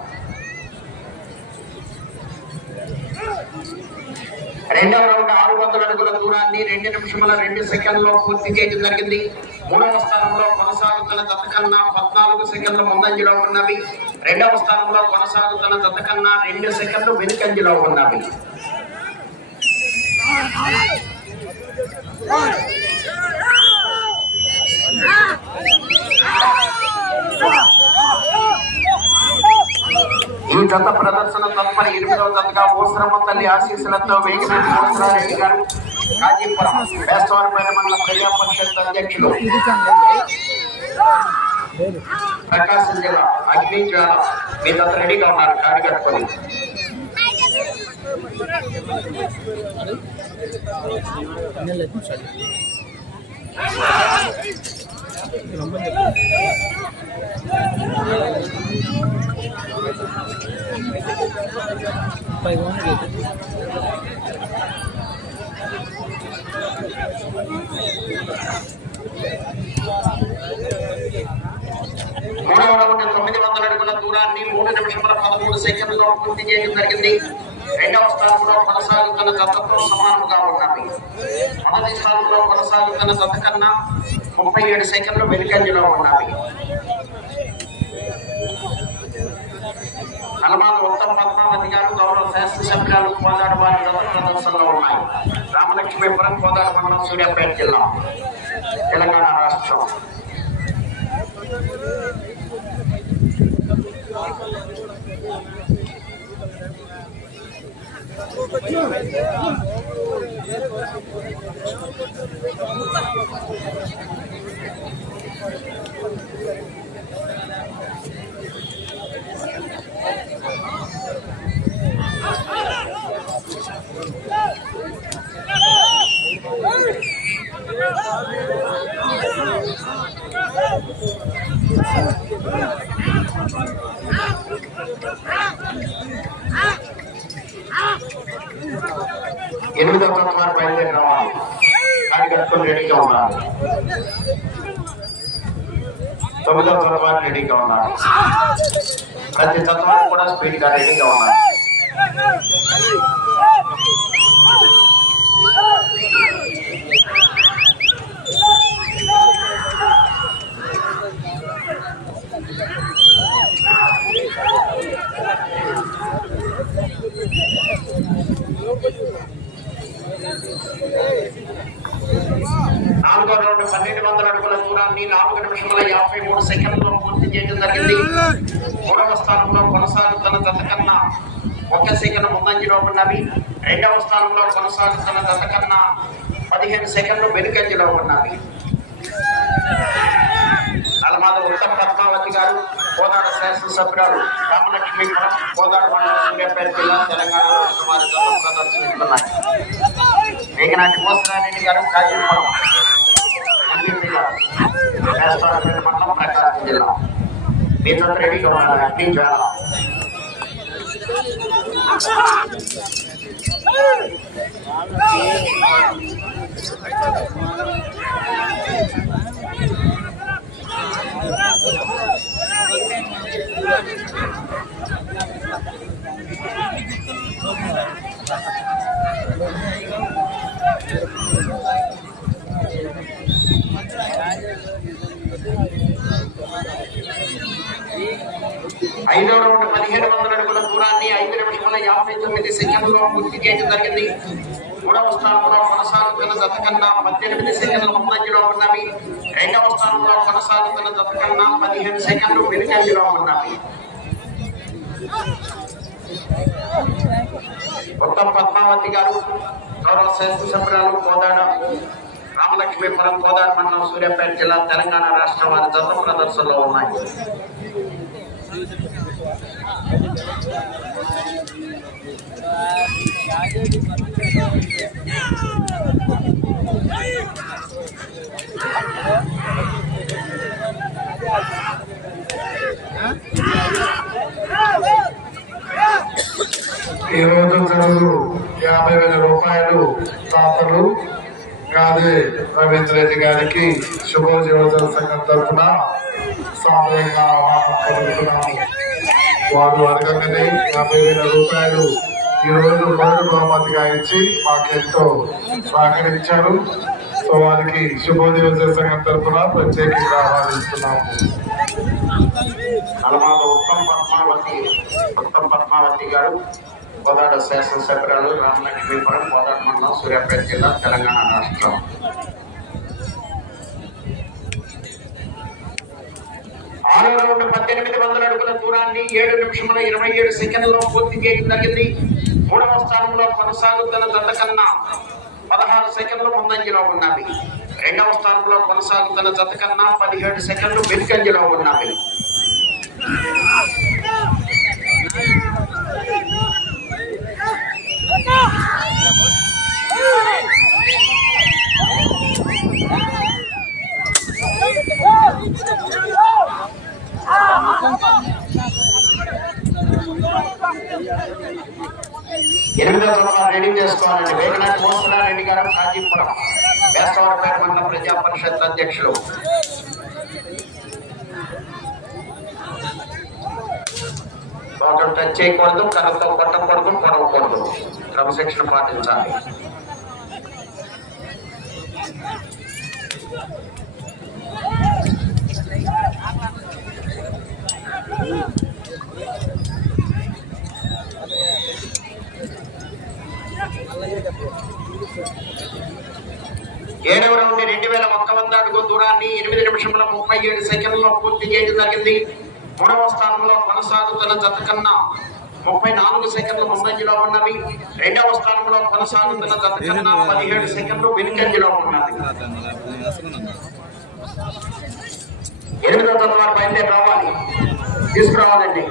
2వ రౌండ్ 600 అడుగుల దూరాన్ని 2 నిమిషముల 2 సెకండ్లలో పూర్తి చేయడం జరిగింది. 3వ స్థానంలో కొనసాగుతున్న జత కన్నా 14 సెకండ్ల ముందంజలో ఉన్నవి. 2వ స్థానంలో కొనసాగుతున్న జత కన్నా 2 సెకండ్లు వెనుకంజలో ఉన్నవి. ఈ జత ప్రదర్శన తదుపరి 8వ జతగా ఓసరమ్మ తల్లి ఆశీస్సులతో వేగిరెడ్డి ఓసరారెడ్డి గారు, కాజీపురం వేస్తవారిపేట మండల ప్రజా పరిషత్ అధ్యక్షులు, ప్రకాశం జిల్లా అగ్ని జ్వాల మీ జత రెడీగా ఉన్నారు. కాడి కట్టుకొని మూడవ రౌండ్ 900 అడుగుల దూరాన్ని 3 నిమిషముల 13 సెకండ్లలో పూర్తి చేయడం జరిగింది. 2వ స్థానంలో కొనసాగుతున్న జతతో సమానంగా ఉన్నవి. 1వ స్థానంలో కొనసాగుతున్న జత కన్నా 37 సెకండ్లు వెనుకంజలో ఉన్నవి. అలమాల ఉత్తమ్ పద్మావతి గారు, గౌరవ శాసనసభ్యురాలు కోదాడ వారి జత ప్రదర్శనలో ఉన్నాయి. రామలక్ష్మీపురం, కోదాడ మండలం, సూర్యాపేట జిల్లా, తెలంగాణ రాష్ట్రం. ఎనిమిదవ వారు బయలుదేరి రావాలి. కానీ కట్టుకొని రెడీగా ఉన్నారు. 9వ వారు రెడీగా ఉన్నారు. ప్రతి తత్వాలు కూడా స్పీడ్ గా రెడీగా ఉన్నారు. నాలుగో రౌండ్ 1200 అడుగుల దూరాన్ని 4 నిమిషముల 53 సెకండ్లలో పూర్తి చేయడం జరిగింది. 3వ స్థానంలో కొనసాగుతున్న జత కన్నా 1 సెకండ్ ముందంజలో ఉన్నవి. 2వ స్థానంలో కొనసాగుతున్న జత కన్నా 15 సెకండ్లు వెనుకంజలో ఉన్నవి. అలమాద ఉత్తమ పద్మావతి గారు, కోదాడ శాసనసభ్యురాలు రామలక్ష్మీపురం, కోదాడ మండలం సూర్యాపేట జిల్లా, తెలంగాణ రాష్ట్రం వారి జత ప్రదర్శనిస్తున్నాయి. వేగనాటి మోసరారెడ్డి గారు కాజీపురం మండలం ప్రకాశం జిల్లా. మీ జత రెడీగా ఉన్నారు. అన్ని చాలా 5వ రౌండ్ 1700 అడుగుల దూరాన్ని 5 నిమిషముల 59 సెకండ్లలో పూర్తి చేయడం జరిగింది. 3వ స్థానంలో కొనసాగుతున్న జత కన్నా 18 సెకండ్ల ముందంజలో ఉన్నవి. 2వ స్థానంలో కొనసాగుతున్న జత కన్నా 15 సెకండ్లు వెనుకంజలో ఉన్నవి. ఉత్తమ పద్మావతి గారు, గౌరవ శాసనసభ్యురాలు, కోదాడ రామలక్ష్మీపురం, కోదాడ మండలం సూర్యాపేట జిల్లా, తెలంగాణ రాష్ట్రం వారి జత ప్రదర్శనలో ఉన్నాయి. ఈ రోజు జరుగు 50,000 రూపాయలు దాతలు గాదే రవీంద్ర రెడ్డి గారికి శుభోజీవన సంఘం తరఫున సాధారణంగా ఆహ్వానిస్తున్నాము. వారు అడగగానే 50,000 రూపాయలు ఈ రోజు మొదటి బహుమతిగా ఇచ్చి మాకెంతో సహకరించారు. సో వారికి శుభోజీవన సంఘం తరఫున ప్రత్యేకంగా ఆహ్వానిస్తున్నాము. అలమాద ఉత్తమ పద్మావతి గారు, కోదాడ శాసనసభ్యురాలు, రామలక్ష్మీపురం, కోదాడ మండలం సూర్యాపేట జిల్లా, తెలంగాణ రాష్ట్రం. ఆరో రౌండ్ 1800 అడుగుల దూరాన్ని 7 నిమిషముల 27 సెకండ్లలో పూర్తి చేయడం జరిగింది. 3వ స్థానంలో కొనసాగుతున్న జత కన్నా 16 సెకండ్లు ముందంజలో ఉన్నవి. 2వ స్థానంలో కొనసాగుతున్న జత కన్నా 17 సెకండ్లు వెనుకంజలో ఉన్నవి. ఎనిమిదవ తరగతి రెడీ చేసుకోవాలండి. వేగనాటి మోసరారెడ్డి గారు, కాజీపురం, వేస్తవారపేట మండల ప్రజా పరిషత్ అధ్యక్షులు. ఒకరు టచ్ చేయకూడదు, కర్రతో కొట్టకూడదు, పొడవకూడదు. క్రమశిక్షణ పాటించాలి. ఏడవ రౌండ్ 2100 అడుగు దూరాన్ని 8 నిమిషముల 37 సెకండ్లలో పూర్తి చేయడం జరిగింది. 3వ స్థానంలో కొనసాగుతున్న జత కన్నా 34 సెకండ్లు ముందంజలో ఉన్నవి. 2వ స్థానంలో కొనసాగుతున్న జత కన్నా 17 సెకండ్లు వెనుకంజలో ఉన్నవి. 8వ తరగతి బయలుదేరి రావాలి, తీసుకురావాలండి.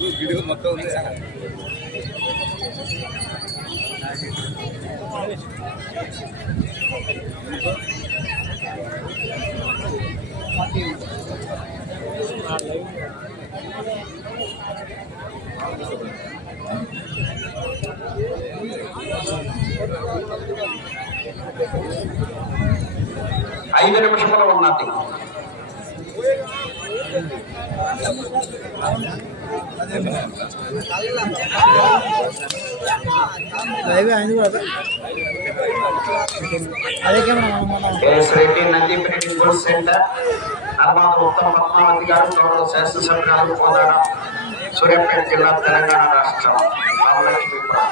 ఏంది మొత్తం ఉంది. ఐదు నిమిషములు ఉన్నది. లైవ్ అయింది కూడా అదే camera Reddy Nandipet gold centre Narmada ఉత్తమ పద్మావతి గారు గౌరవ శాసనసభ్యులు కోదాడ సూర్యాపేట జిల్లా తెలంగాణ రాష్ట్రం. రామలక్ష్మీపురం.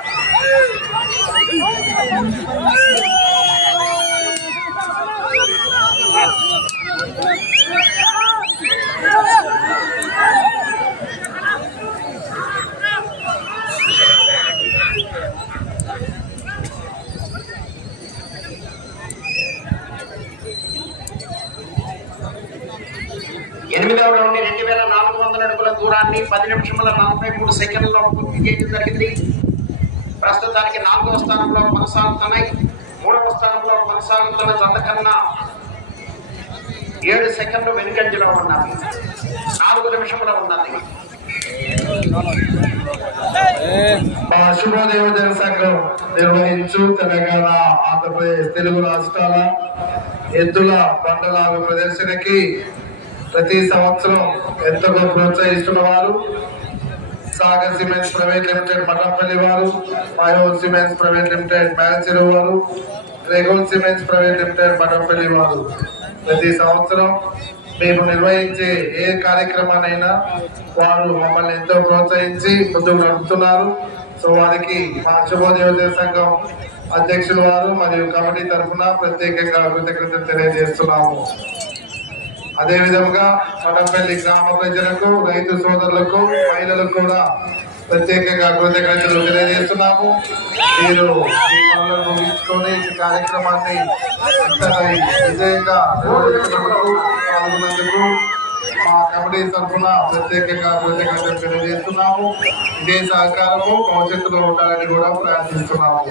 ఎనిమిదవ రౌండ్ 2400 అడుగుల దూరాన్ని 10 నిమిషముల 43 సెకండ్లలో పూర్తి చేయడం జరిగింది. ప్రస్తుతానికి 4వ స్థానంలో కొనసాగుతున్నాయి. 3వ స్థానంలో కొనసాగుతున్న జత కన్నా 7 సెకండ్లు వెనుకంజలో ఉన్నది. 4 నిమిషముల ఉన్నది. శుభోదయ జనసంఘం నిర్వహించు తెలంగాణ ఆంధ్రప్రదేశ్ తెలుగు రాష్ట్రాల ఎద్దుల పంటల ప్రదర్శనకి ప్రతి సంవత్సరం ఎంతగా ప్రోత్సహిస్తున్న వారు Sagar cements private limited Mathampally వారు, Mayo cements private limited Melacheru వారు, రెగోల్ సిమెంట్స్ ప్రైవేట్ లిమిటెడ్ మఠంపల్లి వారు ప్రతి సంవత్సరం మేము నిర్వహించే ఏ కార్యక్రమానైనా వారు మమ్మల్ని ఎంతో ప్రోత్సహించి ముందుకు నడుపుతున్నారు. సో వారికి మా శుభోదయ సంఘం అధ్యక్షులు వారు మరియు కమిటీ తరఫున ప్రత్యేకంగా కృతజ్ఞతలు తెలియజేస్తున్నాము. అదే విధంగా మఠంపల్లి గ్రామ ప్రజలకు, రైతు సోదరులకు, మహిళలకు కూడా ప్రత్యేకంగా కృతజ్ఞతలు తెలియజేస్తున్నాము. మీరు ఈ పనులను ముగించుకొని ఈ కార్యక్రమాన్ని విజయంగా నిర్వహించినందుకు పాల్గొన్నందుకు మా కమిటీ తరఫున ప్రత్యేకంగా కృతజ్ఞతలు తెలియజేస్తున్నాము. ఇదే సహకారము భవిష్యత్తులో ఉండాలని కూడా ప్రార్థిస్తున్నాము.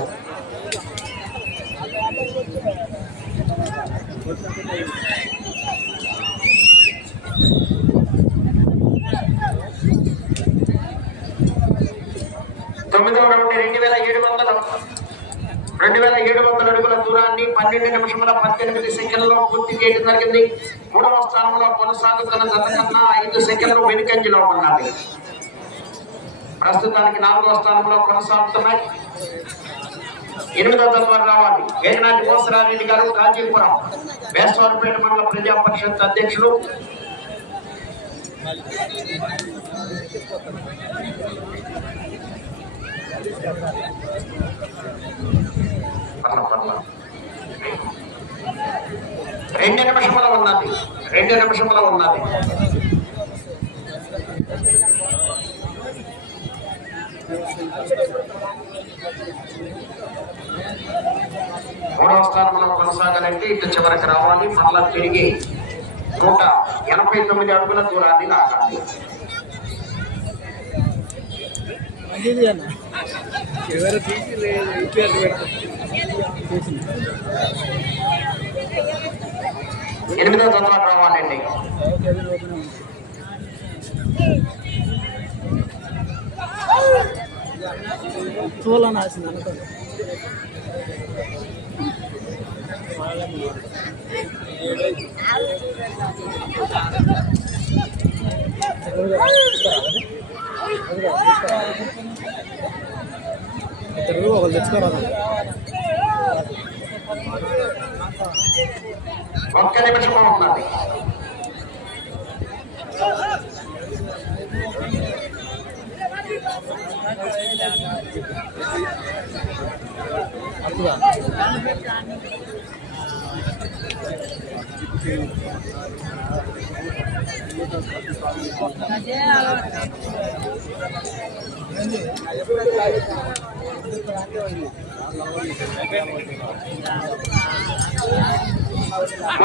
తొమ్మిదవ రౌండ్ 2700 అడుగుల దూరాన్ని 12 నిమిషముల 18 సెకండ్లలో పూర్తి చేయడం జరిగింది. 3వ స్థానంలో కొనసాగుతున్న జత కన్నా 5 సెకండ్లు వెనుకంజలో ఉన్నది. ప్రస్తుతానికి 4వ స్థానంలో కొనసాగుతున్నాయి. 8వ జత రావాలి. వేగనాటి కోసరారెడ్డి గారు కాజీపురం బేస్వారపేట మండల ప్రజా పరిషత్ అధ్యక్షులు. రెండు నిమిషముల ఉన్నది. 2 నిమిషముల ఉన్నది. మూడవ స్థానంలో కొనసాగాలంటే ఇటు చివరికి రావాలి. మళ్ళా తిరిగి 189 అడుగుల దూరాన్ని లాగాలి. ఎవరు తీసి ఎనిమిదవ జతలో రావాలండి. చూడాలని ఆశింది అనుకో. ఒకరు తెచ్చుకోరాదు. 1 నిమిషం ఉన్నది.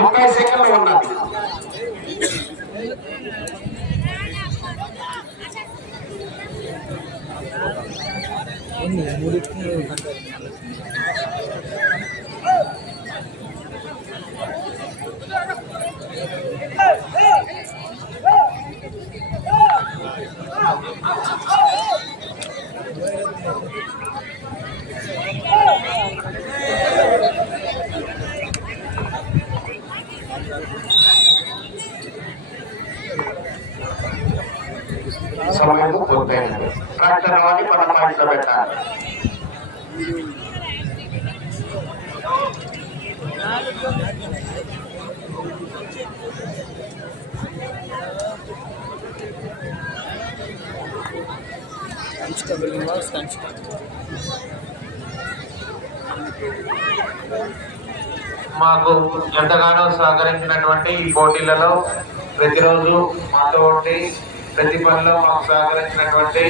ముప్పై సెకండ్లు ఉన్నది. సమయం పూర్తయింది. ట్రాక్టర్ వాడి మన పాయింట్లో పెట్టాలి. మాకు ఎంతగానో సహకరించినటువంటి ఈ పోటీలలో ప్రతిరోజు మాతో ఉండి ప్రతి పనిలో మాకు సహకరించినటువంటి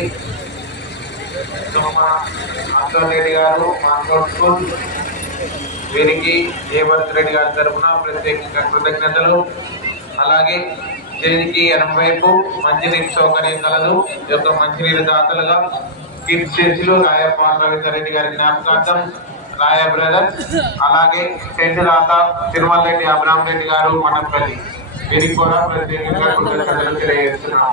రెడ్డి గారు, మా స్కూల్ వీరికి జయభరత్ రెడ్డి గారి తరఫున ప్రత్యేకంగా కృతజ్ఞతలు. అలాగే దీనికి ఎనభైపు మంచినీటి సౌకర్యం కలదు. ఈ యొక్క మంచినీరు దాతలుగా కీర్తిశేషులు రాయ రవీందర్ రెడ్డి గారి జ్ఞాపకార్థం రాయ బ్రదర్స్, అలాగే టెంట్ రాత తిరుమల రెడ్డి అబ్రామ్ రెడ్డి గారు మఠంపల్లి, వీరికి కూడా ప్రత్యేకంగా కృతజ్ఞతలు తెలియజేస్తున్నాం.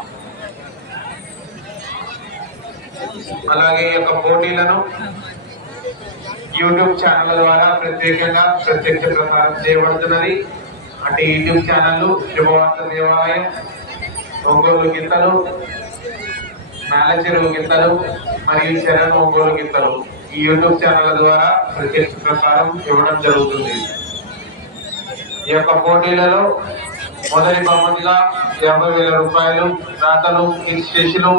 అలాగే ఈ యొక్క పోటీలను యూట్యూబ్ ఛానల్ ద్వారా ప్రత్యేకంగా ప్రత్యక్ష ప్రసారం చేయబడుతున్నది. అంటే యూట్యూబ్ ఛానల్ శుభవార్త దేవాలయం, ఒంగోలు గిత్తలు, మేలచెరువు గిత్తలు మరియు శరణ్ ఒంగోలు గిత్తలు ఈ యూట్యూబ్ ఛానల్ ద్వారా ప్రత్యక్ష ప్రసారం ఇవ్వడం జరుగుతుంది. ఈ యొక్క పోటీలలో మొదటి బహుమతిగా 50,000 రూపాయలు దాతలు హిల్స్టేషన్లు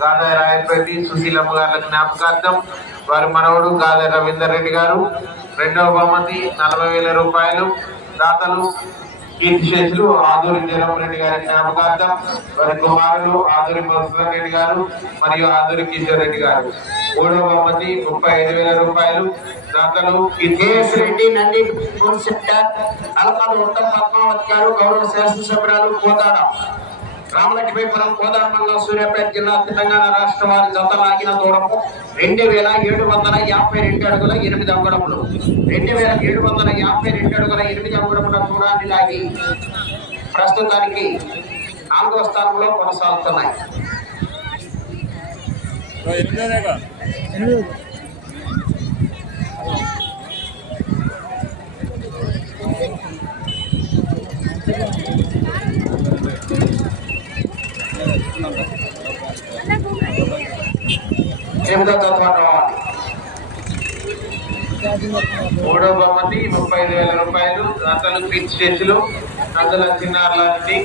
గాదా రాయపల్లి సుశీలమ్మ గారి జ్ఞాపకార్థం వారి మనవడు గాదా రవీందర్ రెడ్డి గారు. రెండవ బహుమతి 40,000 రూపాయలు దాతలు కీర్తిశేషులు ఆదూరి జయరామరెడ్డి గారి జ్ఞాపకార్థం వారి కుమారులు ఆదూరి మధుసూదన్ రెడ్డి గారు మరియు ఆదూరి కిషోర్ రెడ్డి గారు. మూడవ బహుమతి 35,000 రూపాయలు దాతలు KS Reddy Nandi food sector, అల్కాదు ఉత్తమ్ పద్మావతి గారు గౌరవ శాసనసభ్యురాలు కోదాడ రామలక్ష్మీపురం కోదాడ మండలం సూర్యాపేట జిల్లా తెలంగాణ రాష్ట్ర వారి జత లాగిన దూరము 2,752 అడుగుల 8 అంగుళములు. 2,752 అడుగుల 8 అంగుళముల దూరాన్ని లాగి ప్రస్తుతానికి 4వ స్థానంలో కొనసాగుతున్నాయి. మూడవ బహుమతి 35,000 రూపాయలు దాతలు కీర్తిశేషులు నందల చిన్నారులాంటి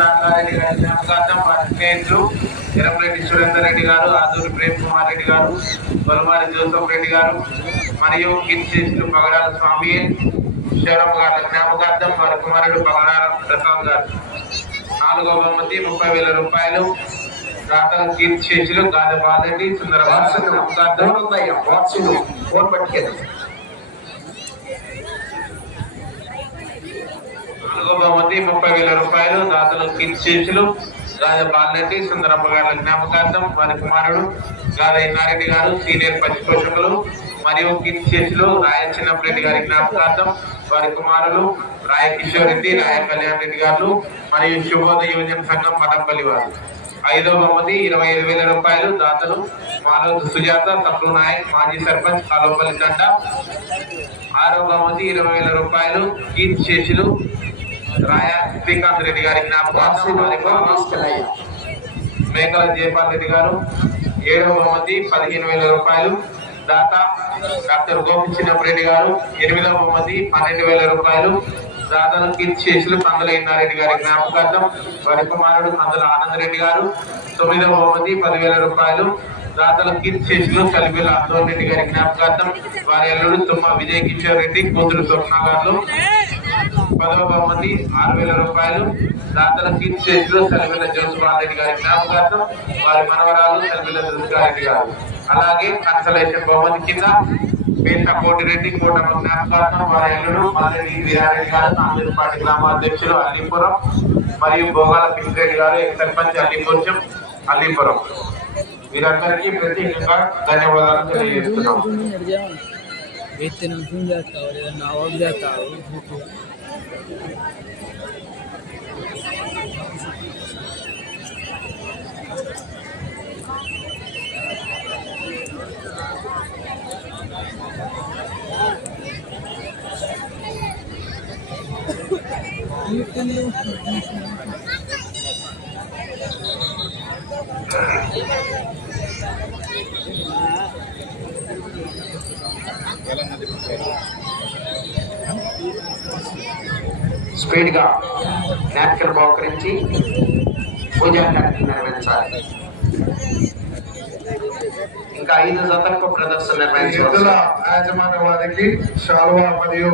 నారాయణ గారి జ్ఞాపకార్థం వారి స్నేహితులు ఎరంరెడ్డి సురేందర్ రెడ్డి గారు, ఆదూరి ప్రేమ్ కుమార్ రెడ్డి గారు, బొలమారి జోసఫ్ రెడ్డి గారు మరియు కీర్తిశేషులు పగడాల స్వామి శరమ్ గారి జ్ఞాపకార్థం వారి కుమారుడు పగడాల ప్రసాద్ గారు. 4వ బహుమతి 30,000 రూపాయలు దాతలు కీర్తిశేషులు గాద బాలరెడ్డి సుందరబాబు జ్ఞాపకార్థం. 4వ బహుమతి 30,000 రూపాయలు దాతలు కీర్తిశేషులు గాద బాలరెడ్డి సుందరమ్మ గారి జ్ఞాపకార్థం వారి కుమారుడు గాద ఇన్నారెడ్డి గారు సీనియర్ పచ్చి పోషకులు మరియు కీర్తిశేషులు రాయ చిన్నప్పరెడ్డి గారి జ్ఞాపకార్థం వారి కుమారులు రాయ కిషోర్ రెడ్డి, రాయ కళ్యాణ్ రెడ్డి గారు మరియు శుభోదయ యువజన సంఘం మఠంపల్లి వారు. 5వ బహుమతి 25,000 రూపాయలు దాతలు మాలోతు సుజాత, తప్పుడు నాయక్ మాజీ సర్పంచ్ కాలోపల్లి తండ. 6వ బహుమతి 20,000 రూపాయలు కీర్తిశేషులు రాయ శ్రీకాంత్ రెడ్డి గారి జ్ఞాపకార్థం మేకల జయపాల్ రెడ్డి గారు. 7వ బహుమతి 15,000 రూపాయలు దాత డాక్టర్ గోపి చిన్నప్పరెడ్డి గారు. 8వ బహుమతి 12,000 రూపాయలు దాతలు కీర్తిశేషులు కందుల ఇన్నారెడ్డి గారి జ్ఞాపకార్థం వారి కుమారుడు కందుల ఆనందరెడ్డి గారు. 9వ బహుమతి 10,000 రూపాయలు రాతల కీర్తి శేషులు కలిపిల ఆందోళన గారి జ్ఞాపకార్థం వారి అల్లుడు తుమ్మ విజయ్ కిషోర్ రెడ్డి కూతురు స్వప్న గారు 10వ బహుమతి 6,000 రూపాయలు. రాతల కీర్తి శేషులు కలిపిల జోసుమారెడ్డి గారి జ్ఞాపకార్థం వారి మనవరాలు కలిపిల దుర్గారెడ్డి గారు. అలాగే కన్సలేషన్ బహుమతి కింద పేట కోటిరెడ్డి కోటమ జ్ఞాపకార్థం వారి అల్లుడు మారెడ్డి వీరారెడ్డి గారు నాందేపాటి గ్రామాధ్యక్షులు అల్లీపురం మరియు భోగాల పిచ్చిరెడ్డి గారు సర్పంచ్ అల్లీపురం వీరందరికీ ప్రత్యేకంగా ధన్యవాదాలు తెలియజేస్తున్నాం. స్పీడ్ గా నాట్యం బహుకరించి పూజా కార్యక్రమం నిర్వహించాలి. ఇంకా 5 జతలకు ప్రదర్శన నిర్వహించాలి. యాజమాన్య వారికి శాలువా మరియు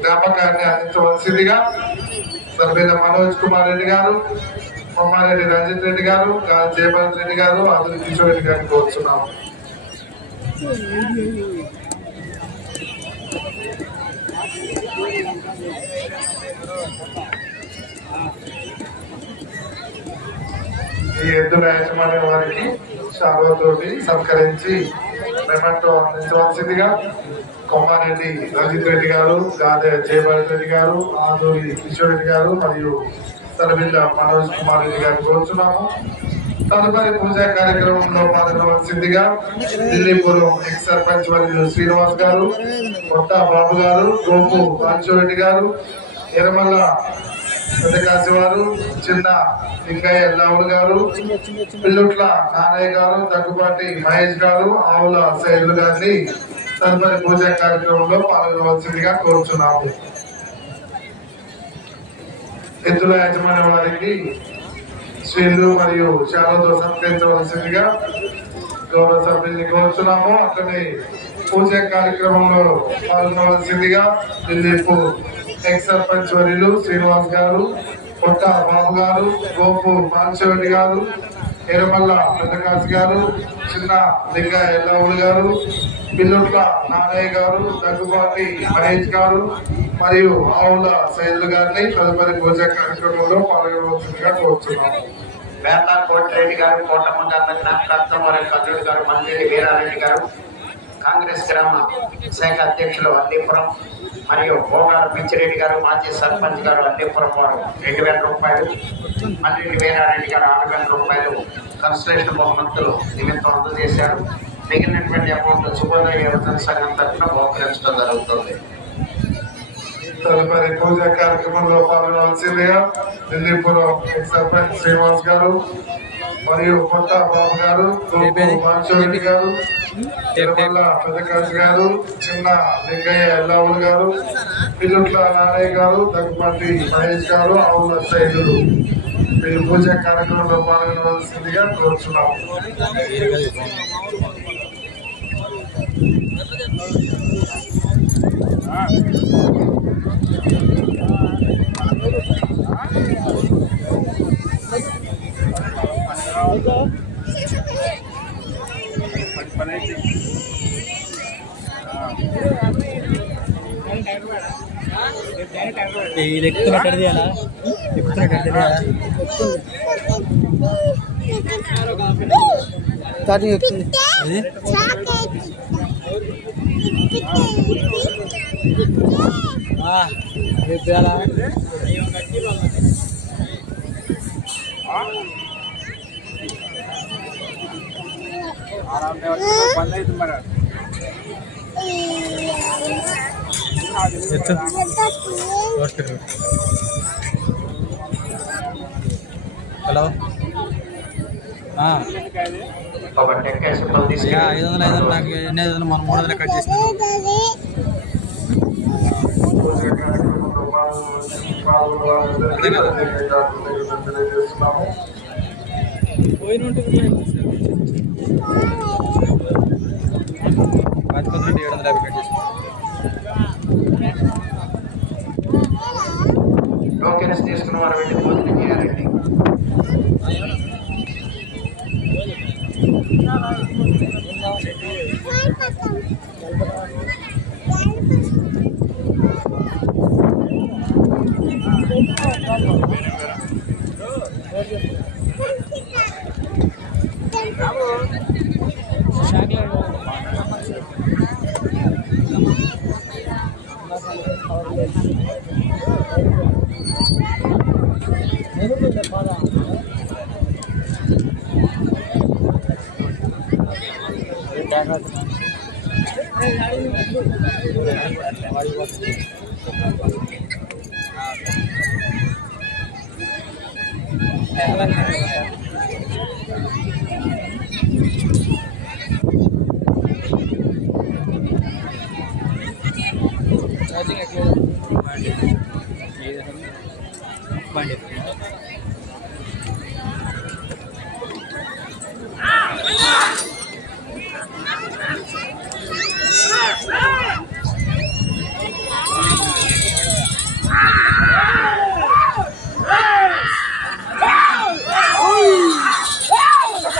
జ్ఞాపకాన్ని అందించవలసిందిగా సర్వేల మనోజ్ కుమార్ రెడ్డి గారు, కొమ్మారెడ్డి రంజిత్ రెడ్డి గారు, గాలి జయభరత్ రెడ్డి గారు, ఆదురి కిషోర్ రెడ్డి గారిని కోరుతున్నాము. ఈ ఎద్దుల యాజమాన్య వారికి శాలువతోటి సత్కరించి మెమంటో అందించవలసిందిగా కొమ్మారెడ్డి రంజిత్ రెడ్డి గారు, గాదే జయభరత్ రెడ్డి గారు, ఆదూరి కిషోర్ రెడ్డి గారు మరియు సరబిల్ల మనోజ్ కుమార్ రెడ్డి గారిని కోరుతున్నాము. తదుపరి పూజా కార్యక్రమంలో పాల్గొనవలసిందిగా ఢిల్లీపురం ఎక్స్ సర్పంచ్ వర్యులు శ్రీనివాస్ గారు, కొత్త బాబు గారు, గోపు రాజరెడ్డి గారు, ఎరమల్ల పెద్దకాశి వారు, చిన్న లింగయ్య ఎల్లావులు గారు, పిల్లుట్ల నానయ్య గారు, దగ్గుబాటి మహేష్ గారు, ఆవుల శైలు గారిని తదుపరి పూజా కార్యక్రమంలో పాల్గొనవలసిందిగా కోరుచున్నాము. ఎద్దుల యాజమాన్య వారికి శ్రీలు మరియు శాలతో సత్కరించవలసిందిగా గౌరవ సభ్యుల్ని కోరుచున్నాము. అట్లనే పూజా కార్యక్రమంలో పాల్గొనవలసిందిగా ఢిల్లీపు ఎక్స్ సర్పంచ్ వర్యులు శ్రీనివాస్ గారు, కొత్త బాబు గారు, గోపు మాన్సరెడ్డి గారు, ఎరమల్ల పెద్దకాశి గారు, చిన్న లింగ ఎల్లవులు గారు, పిల్లుట్ల నానయ్య గారు, దగ్గుబాటి మహేష్ గారు మరియు ఆవుల సైదులు గారిని తదుపరి పూజా కార్యక్రమంలో పాల్గొనవలసిందిగా కోరుతున్నాము. వేత కోటిరెడ్డి గారు, కోటమ్మ గారి జ్ఞాపకార్థం వారి కర్ణుడి గారు, మంత్రి వీరారెడ్డి గారు, కాంగ్రెస్ గ్రామ శాఖ అధ్యక్షులు అల్లీపురం మరియు భోగాల పిచ్చిరెడ్డి గారు, మాజీ సర్పంచ్ గారు అల్లీపురం వారు 2,000 రూపాయలు, మంత్రి వీరారెడ్డి గారు 6,000 రూపాయలు కన్స్ట్రక్షన్ బహుమతులు నిమిత్తం అందజేశారు. మిగిలినటువంటి అమౌంట్ శుభోదయ యువజన సంఘం తరఫున బహుకరించడం జరుగుతుంది. తదుపరి పూజా కార్యక్రమంలో పాల్గొనవలసిందిగా ఢిల్లీపురం ఎక్స్ సర్పంచ్ శ్రీనివాస్ గారు మరియు కొత్త బాబు గారు, మాన్సరెడ్డి గారు, తిరుమల పెద్దకాశి గారు, చిన్న లింగయ్య ఎల్లావులు గారు, పిల్లుట్ల నానయ్య గారు, దగ్గుపాటి మహేష్ గారు, ఆవుల సైదులు వీరు పూజా కార్యక్రమంలో పాల్గొనవలసిందిగా కోరుచున్నాము. ఇది ఎక్కుతున్నట్టు తీయాలా, స్టార్టింగ్ ఎక్కుతుంది. హలో 500 నాకు 800 మనం 300 కట్ చేసినాం. పాల్గొనవాలని తెలియజేస్తున్నాము. పోయిన ఉంటుంది 750 టోకెన్స్ తీసుకున్న వారు వెళ్ళి భోజనం చేయాలండి.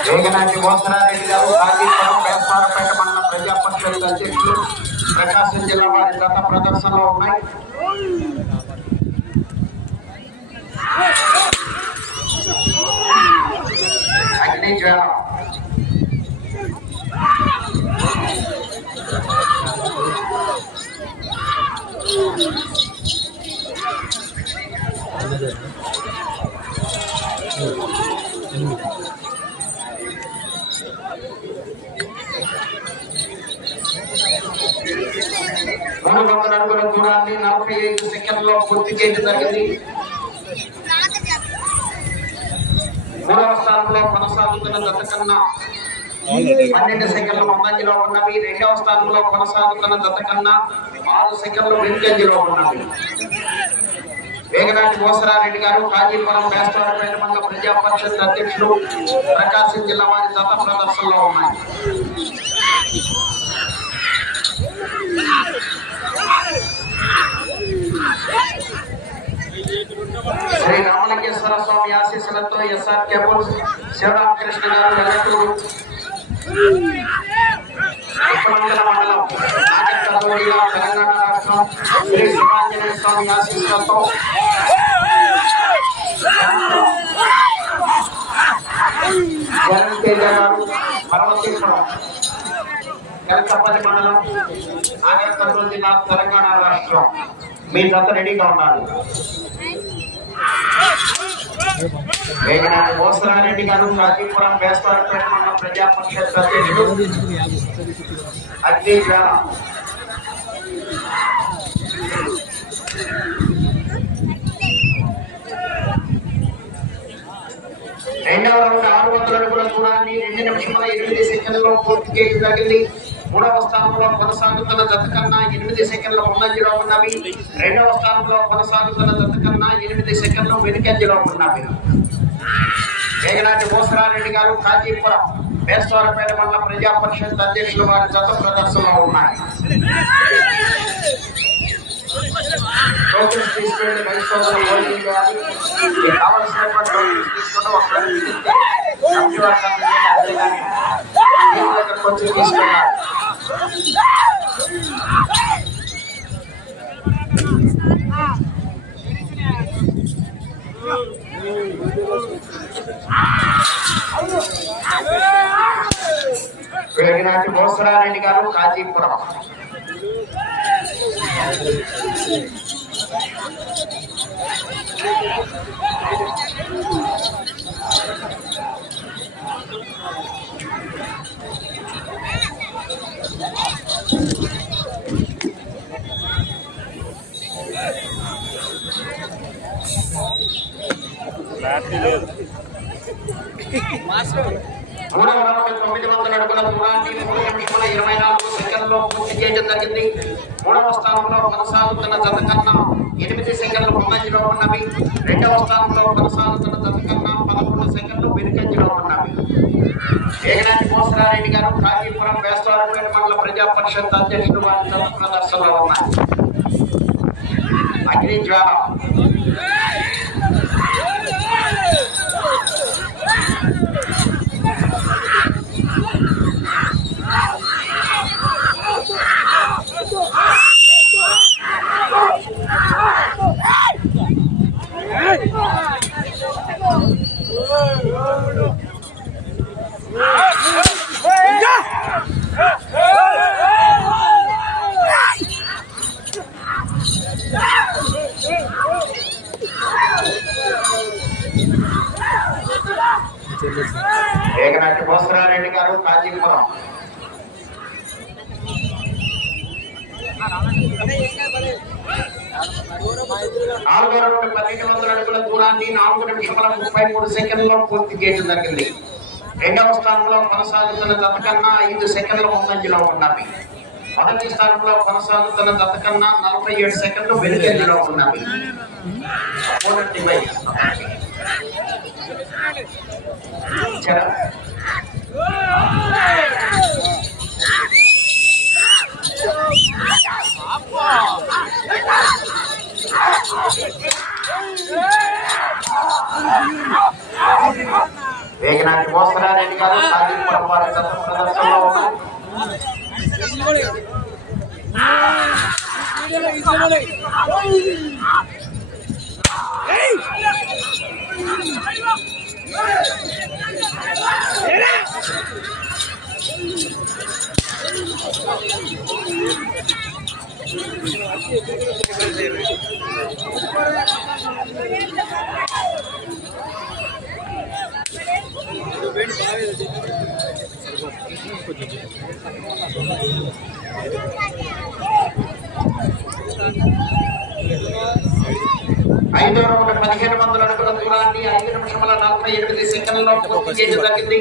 వేగనాటి మోసరారెడ్డి గారు కాజీపురం వేసారపేట మండల ప్రజా పరిషత్ అధ్యక్షులు ప్రకాశం జిల్లా వారి గత ప్రదర్శనలో ఉన్నాయి. అగ్ని జ్వాల అడుగుల దూరాన్ని 45 సెకండ్లో పూర్తి చేయడం జరిగింది. 3వ స్థానంలో కొనసాగుతున్న జత కన్నా 12 సెకండ్ల ముందంజలో ఉన్నవి. 2వ స్థానంలో కొనసాగుతున్న జత కన్నా 6 సెకండ్లు వెనుకంజలో ఉన్నవి. వేగనాటి మోసరారెడ్డి గారు కాజీపురం వేస్తారపేట మండల ప్రజా పరిషత్ అధ్యక్షులు ప్రకాశం జిల్లా వారి జత ప్రదర్శనలో ఉన్నాయి. శ్రీ రామలింగేశ్వర స్వామి ఆశీస్సులతో ఎస్ఆర్ కేబుల్స్ శివరామకృష్ణ గారు వెల్లటూరు ఉప్పమంగళ మండలం నాగర్కర్నూలు జిల్లా తెలంగాణ రాష్ట్రం శ్రీ శివాంజనేయ స్వామి ఆశీస్సులతో జగన్ తేజ గారు పర్వతీపురం ఎలకపల్లి మండలం నాగర్కర్నూలు జిల్లా తెలంగాణ రాష్ట్రం. మీ జత రెడీగా ఉండాలి. వేగనాటి మోసరారెడ్డి గారు కాజీపురం వేస్తారపేట మండల ప్రజా పరిషత్ అధ్యక్షుడు అగ్ని జ్వాల రెండవ రౌండ్ 600 అడుగుల దూరాన్ని 2 నిమిషముల 8 సెకండ్లలో పూర్తి చేయడం జరిగింది. 3వ స్థానంలో కొనసాగుతున్న జత కన్నా 8 సెకండ్ల ముందంజలో ఉన్నవి. 2వ స్థానంలో కొనసాగుతున్న జత కన్నా 8 సెకండ్లు వెనుకంజలో ఉన్నవి. వేగనాటి మోసరారెడ్డి గారు కాజీపురం వేస్తారపేట మండల ప్రజా పరిషత్ అధ్యక్షులు వారి జత ప్రదర్శనలో ఉన్నాయి. టోకెన్స్ తీసుకెళ్లి మైసూరు ఓటింగ్ చేయాలి. మీకు కావలసినటువంటి టోకెన్స్ తీసుకుంటే ఒకవేళ దగ్గరకు వచ్చి తీసుకెళ్ళాలి. వేగనాటి మోసరారెడ్డి గారు కాజీపురం మూడవ 900 అడుగుల దూరాన్ని 3 నిమిషముల 24 సెకండ్లో పూర్తి చేయడం జరిగింది. 3వ స్థానంలో కొనసాగుతున్న జత కన్నా 8 సెకండ్లు ముందంజలో ఉన్నవి. 2వ స్థానంలో కొనసాగుతున్న జత కన్నా 11 సెకండ్లు వెనుకంజలో ఉన్నవి. ఏగనాటి మోసరారెడ్డి గారు కాజీపురం వేస్తవారిపేట మండల ప్రజా పరిషత్ అధ్యక్షుడు వారి జత ప్రదర్శనలో ఉన్నాయి. అగ్ని జ్వాల ఏగనాటి మోసరారెడ్డి గారు కాజీపురం. నాలుగో రౌండ్ 1200 అడుగుల దూరాన్ని 4 నిమిషముల 33 సెకండ్లో పూర్తి చేయడం జరిగింది. 2వ స్థానంలో కొనసాగుతున్న జత కన్నా 5 సెకండ్ల ముందంజలో ఉన్నవి. 1వ స్థానంలో కొనసాగుతున్న జత కన్నా 47 సెకండ్లు వెనుకంజలో ఉన్నవి. వేగనాటి మోసరారెడ్డి గారు కాజీపురం వారి జత ప్రదర్శనలో ఉన్నారు. ఐదో రౌండ్ 1500 అడుగుల దూరాన్ని 5 నిమిషముల 48 సెకండ్లలో పూర్తి చేయడం జరిగింది.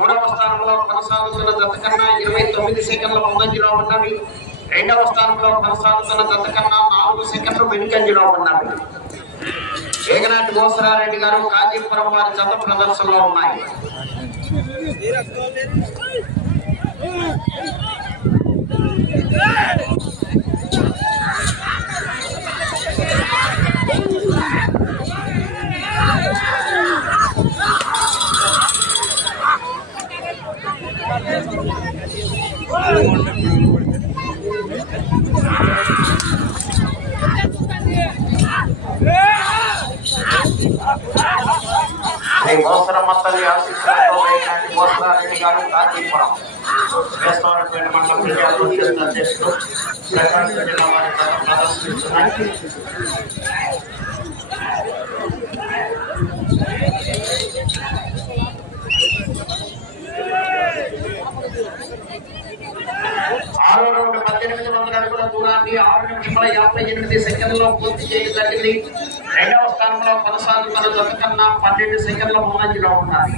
3వ స్థానంలో కొనసాగుతున్న జత కన్నా 29 సెకండ్ల ముందంజలో ఉన్నవి. 2వ స్థానంలో కొనసాగుతున్న జత కన్నా 4 సెకండ్లు వెనుకంజలో ఉన్నవి. ఏగనాటి మోసరారెడ్డి గారు కాజీపురం వారి జత ప్రదర్శనలో ఉన్నాయి. మోసరమ్మ తల్లి ఆశీస్సులతో వేగనాటి మోసరారెడ్డి గారు కాజీపురం వేస్తవారిపేట మండల ప్రజా పరిషత్ అధ్యక్షుడు ప్రకాశం జిల్లా వారి ప్రదర్శిస్తున్నారు. ఆరో రౌండ్ 1800 అడుగుల దూరాన్ని 6 నిమిషముల 58 సెకండ్లలో పూర్తి చేయడం జరిగింది. 2వ స్థానంలో కొనసాగుతున్న జత కన్నా 12 సెకండ్ల ముందంజలో ఉన్నది.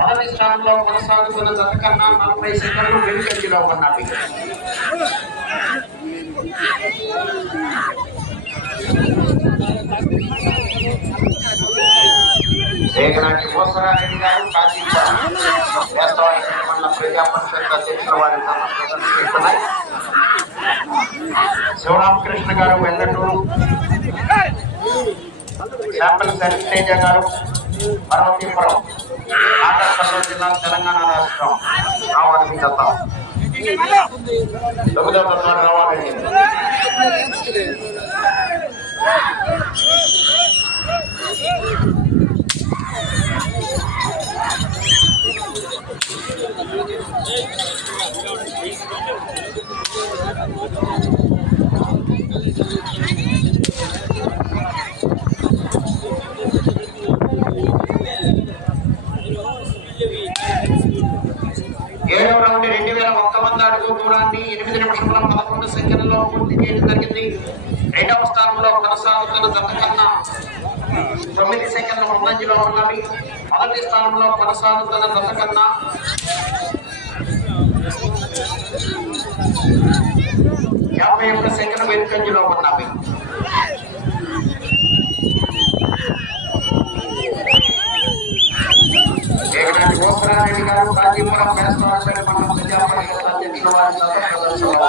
1వ స్థానంలో కొనసాగుతున్న జత కన్నా 40 సెకండ్లు వెనుకంజలో ఉన్నవి. వేగనాటి మోసరారెడ్డి గారు కాజీపురం వేస్తవారిపేట మండల ప్రజా పరిషత్ అధ్యక్షుల వారి ప్రదర్శిస్తున్నాయి. శివరామకృష్ణ గారు వెల్లటూరు, శాంపల్ సరితేజ గారు పర్వతీపురం, నాగర్కర్నూలు జిల్లా, తెలంగాణ రాష్ట్రం రావాలి జత. రావాలండి. ఏడవ రౌండ్ 2100 అడుగు దూరాన్ని 8 నిమిషముల 11 సెకండ్లలో పూర్తి చేయడం జరిగింది. 2వ స్థానంలో కొనసాగుతున్న జత కన్నా 9 సెకండ్ల ముందంజలో ఉన్నవి. 1వ స్థానంలో కొనసాగుతున్న జత కన్నా 51 సెకండ్ వెనుకంజలో ఉన్నవి. గోపురారెడ్డి గారు కాజీపురం వేసుకోవాల్సిన మన ప్రజాపరిషత్ అధ్యక్షుల వారి ప్రదర్శనలో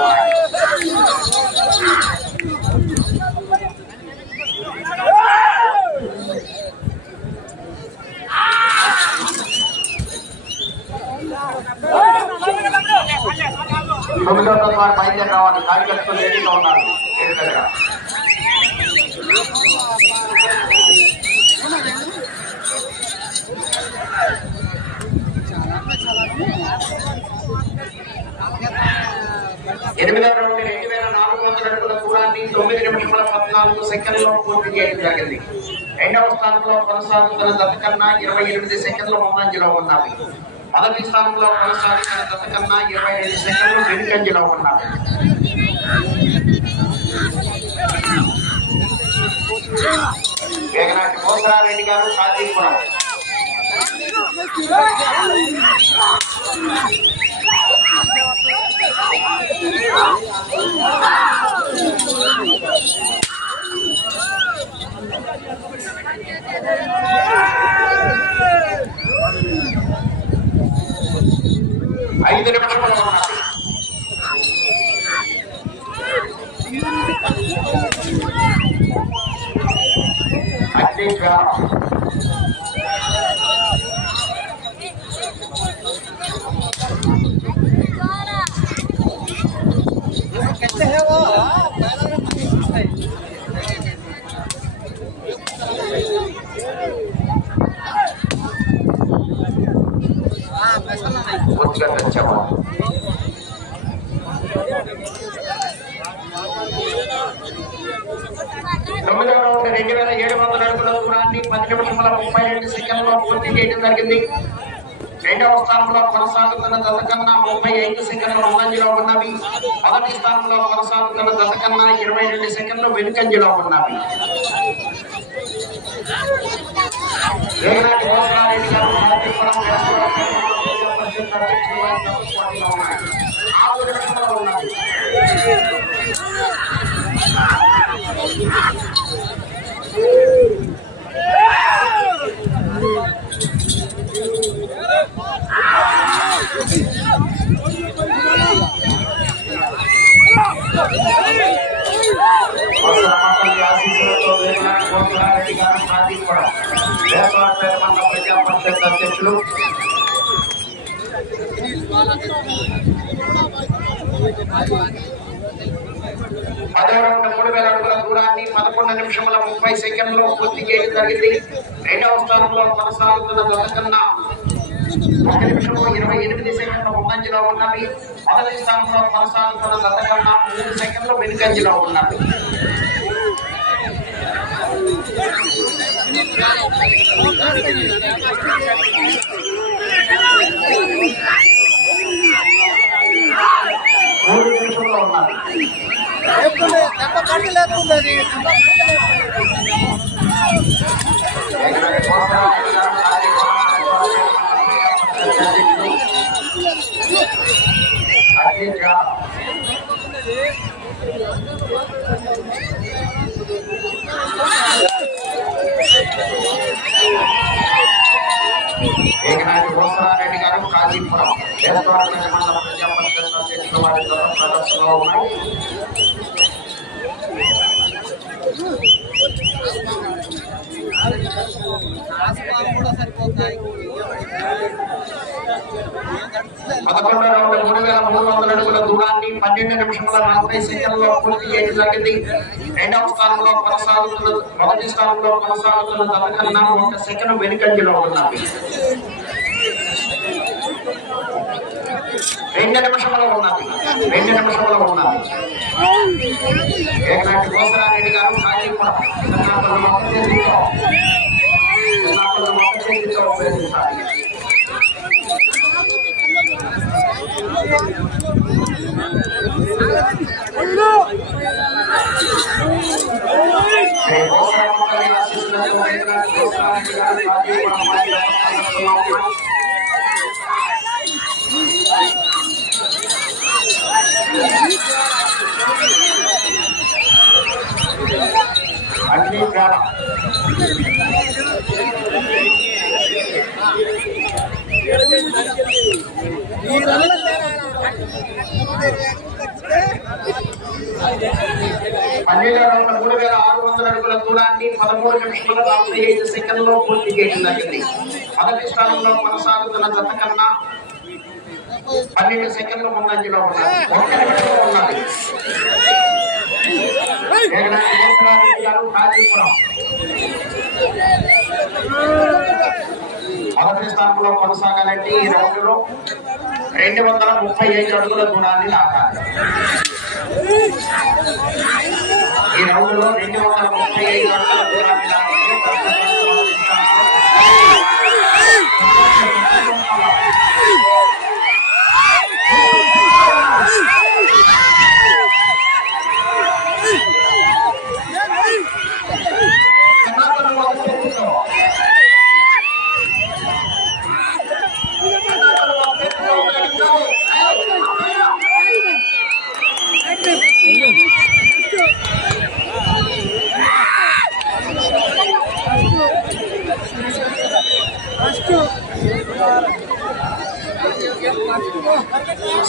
తొమ్మిదో వారు బయలుదేరి రావాలి. కార్యకర్తలు రెడీగా ఉన్నారు. ఎనిమిదవ రౌండ్ 2400 అడుగుల దూరాన్ని 9 నిమిషముల 14 సెకండ్లో పూర్తి చేయడం జరిగింది. రెండవ స్థానంలో కొనసాగుతున్న జత కన్నా 28 సెకండ్ల ముందంజలో ఉన్నవి. మొదటి స్థానంలో కొనసాగుతున్న జత కన్నా 22 సెకండ్లు వెనుకంజలో ఉన్నవి. వేగనాటి మోసరారెడ్డి గారు కాజీపురం. ఐదు నిమిషములు ఉన్నది. कैसे है वो తొమ్మిదవ రౌండ్ 2700 అడుగుల దూరాన్ని 10 నిమిషముల 32 సెకండ్లో పూర్తి చేయడం జరిగింది. రెండవ స్థానంలో కొనసాగుతున్న జత కన్నా 35 సెకండ్ల ముందంజలో ఉన్నవి. మొదటి స్థానంలో కొనసాగుతున్న జత కన్నా 22 సెకండ్లు వెనుకంజలో ఉన్నవి. వేగనాటి మోసరారెడ్డి గారు కాజీపురం ఉన్నది. ప్రజాపరిషత్ అధ్యక్షులు పదవ రౌండ్ 3000 అడుగుల దూరాన్ని 11 నిమిషముల 30 సెకండ్లో పూర్తి చేయడం జరిగింది. రెండవ స్థానంలో కొనసాగుతున్న జత కన్నా 1 నిమిషము 28 సెకండ్ల ముందంజలో ఉన్నవి. మొదటి స్థానంలో కొనసాగుతున్న జత కన్నా 3 సెకండ్లు వెనుకంజలో ఉన్నవి. మూడు నిమిషంలో ఉన్నది. ఏకనాటి మోసరారెడ్డి గారు కాజీపురం మండల ప్రజాపరిషత్ అధ్యక్షుల వారి ప్రదర్శనలో ఉన్నాయి. పదకొండవ రౌండ్ 3300 అడుగుల దూరాన్ని 12 నిమిషముల 40 సెకండ్లో పూర్తి చేయడం జరిగింది. రెండవ స్థానంలో కొనసాగుతున్న మొదటి స్థానంలో కొనసాగుతున్న జత కన్నా 1 సెకండ్ వెనుకంజలో ఉన్నది. 2 నిమిషముల ఉన్నది. ఏకనాటి మోసరారెడ్డి గారు కాజీపురం ఉపయోగించాలి. నంద్యాల. పన్నెండవ రౌండ్ 3600 అడుగుల దూరాన్ని 13 నిమిషాల 45 సెకండ్లో పూర్తి చేయడం జరిగింది. మొదటి స్థానంలో కొనసాగుతున్న జత కన్నా 12 సెకండ్ల ముందంజలో ఉన్నారు. 1 నిమిషంలో ఉన్నది. మొదటి స్థానంలో కొనసాగాలంటే ఈ రౌండ్ లో 235 అడుగుల దూరాన్ని లాగాలి. ఈ రౌండ్ లో 235 అడుగుల దూరాన్ని లాగాలి.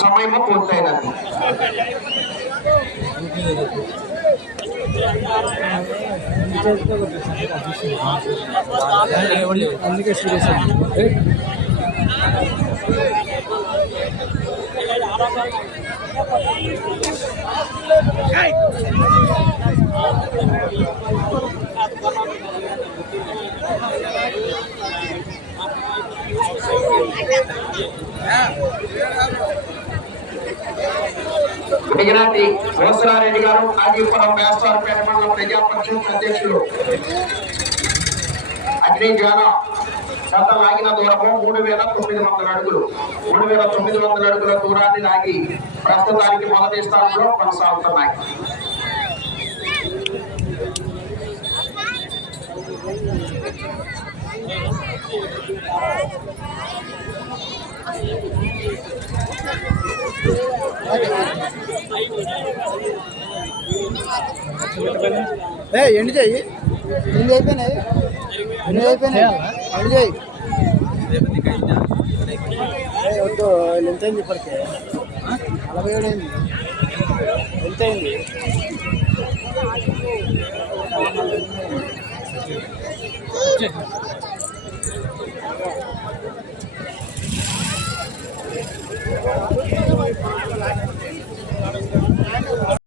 సమయం పూర్తయినది. అందుకే సీరియస్ మిగిలినది ఓసరారెడ్డి గారు కాజీపురం వేస్తారపేట మండలం ప్రజాపరిషత్ అధ్యక్షులు. అగ్ని జ్వాల గత లాగిన దూరము 3900 అడుగులు. 3900 అడుగుల దూరాన్ని లాగి ప్రస్తుతానికి మొదటి స్థానంలో కొనసాగుతున్నాయి. ఎండు చెయ్యి, ఎన్ని అయిపోయినాయి, ఎన్ని అయిపోయినాయి, ఎండు చెయ్యి. వద్దు, ఎంత అయింది ఇప్పటికే? 47 అయింది. ఎంత అయింది?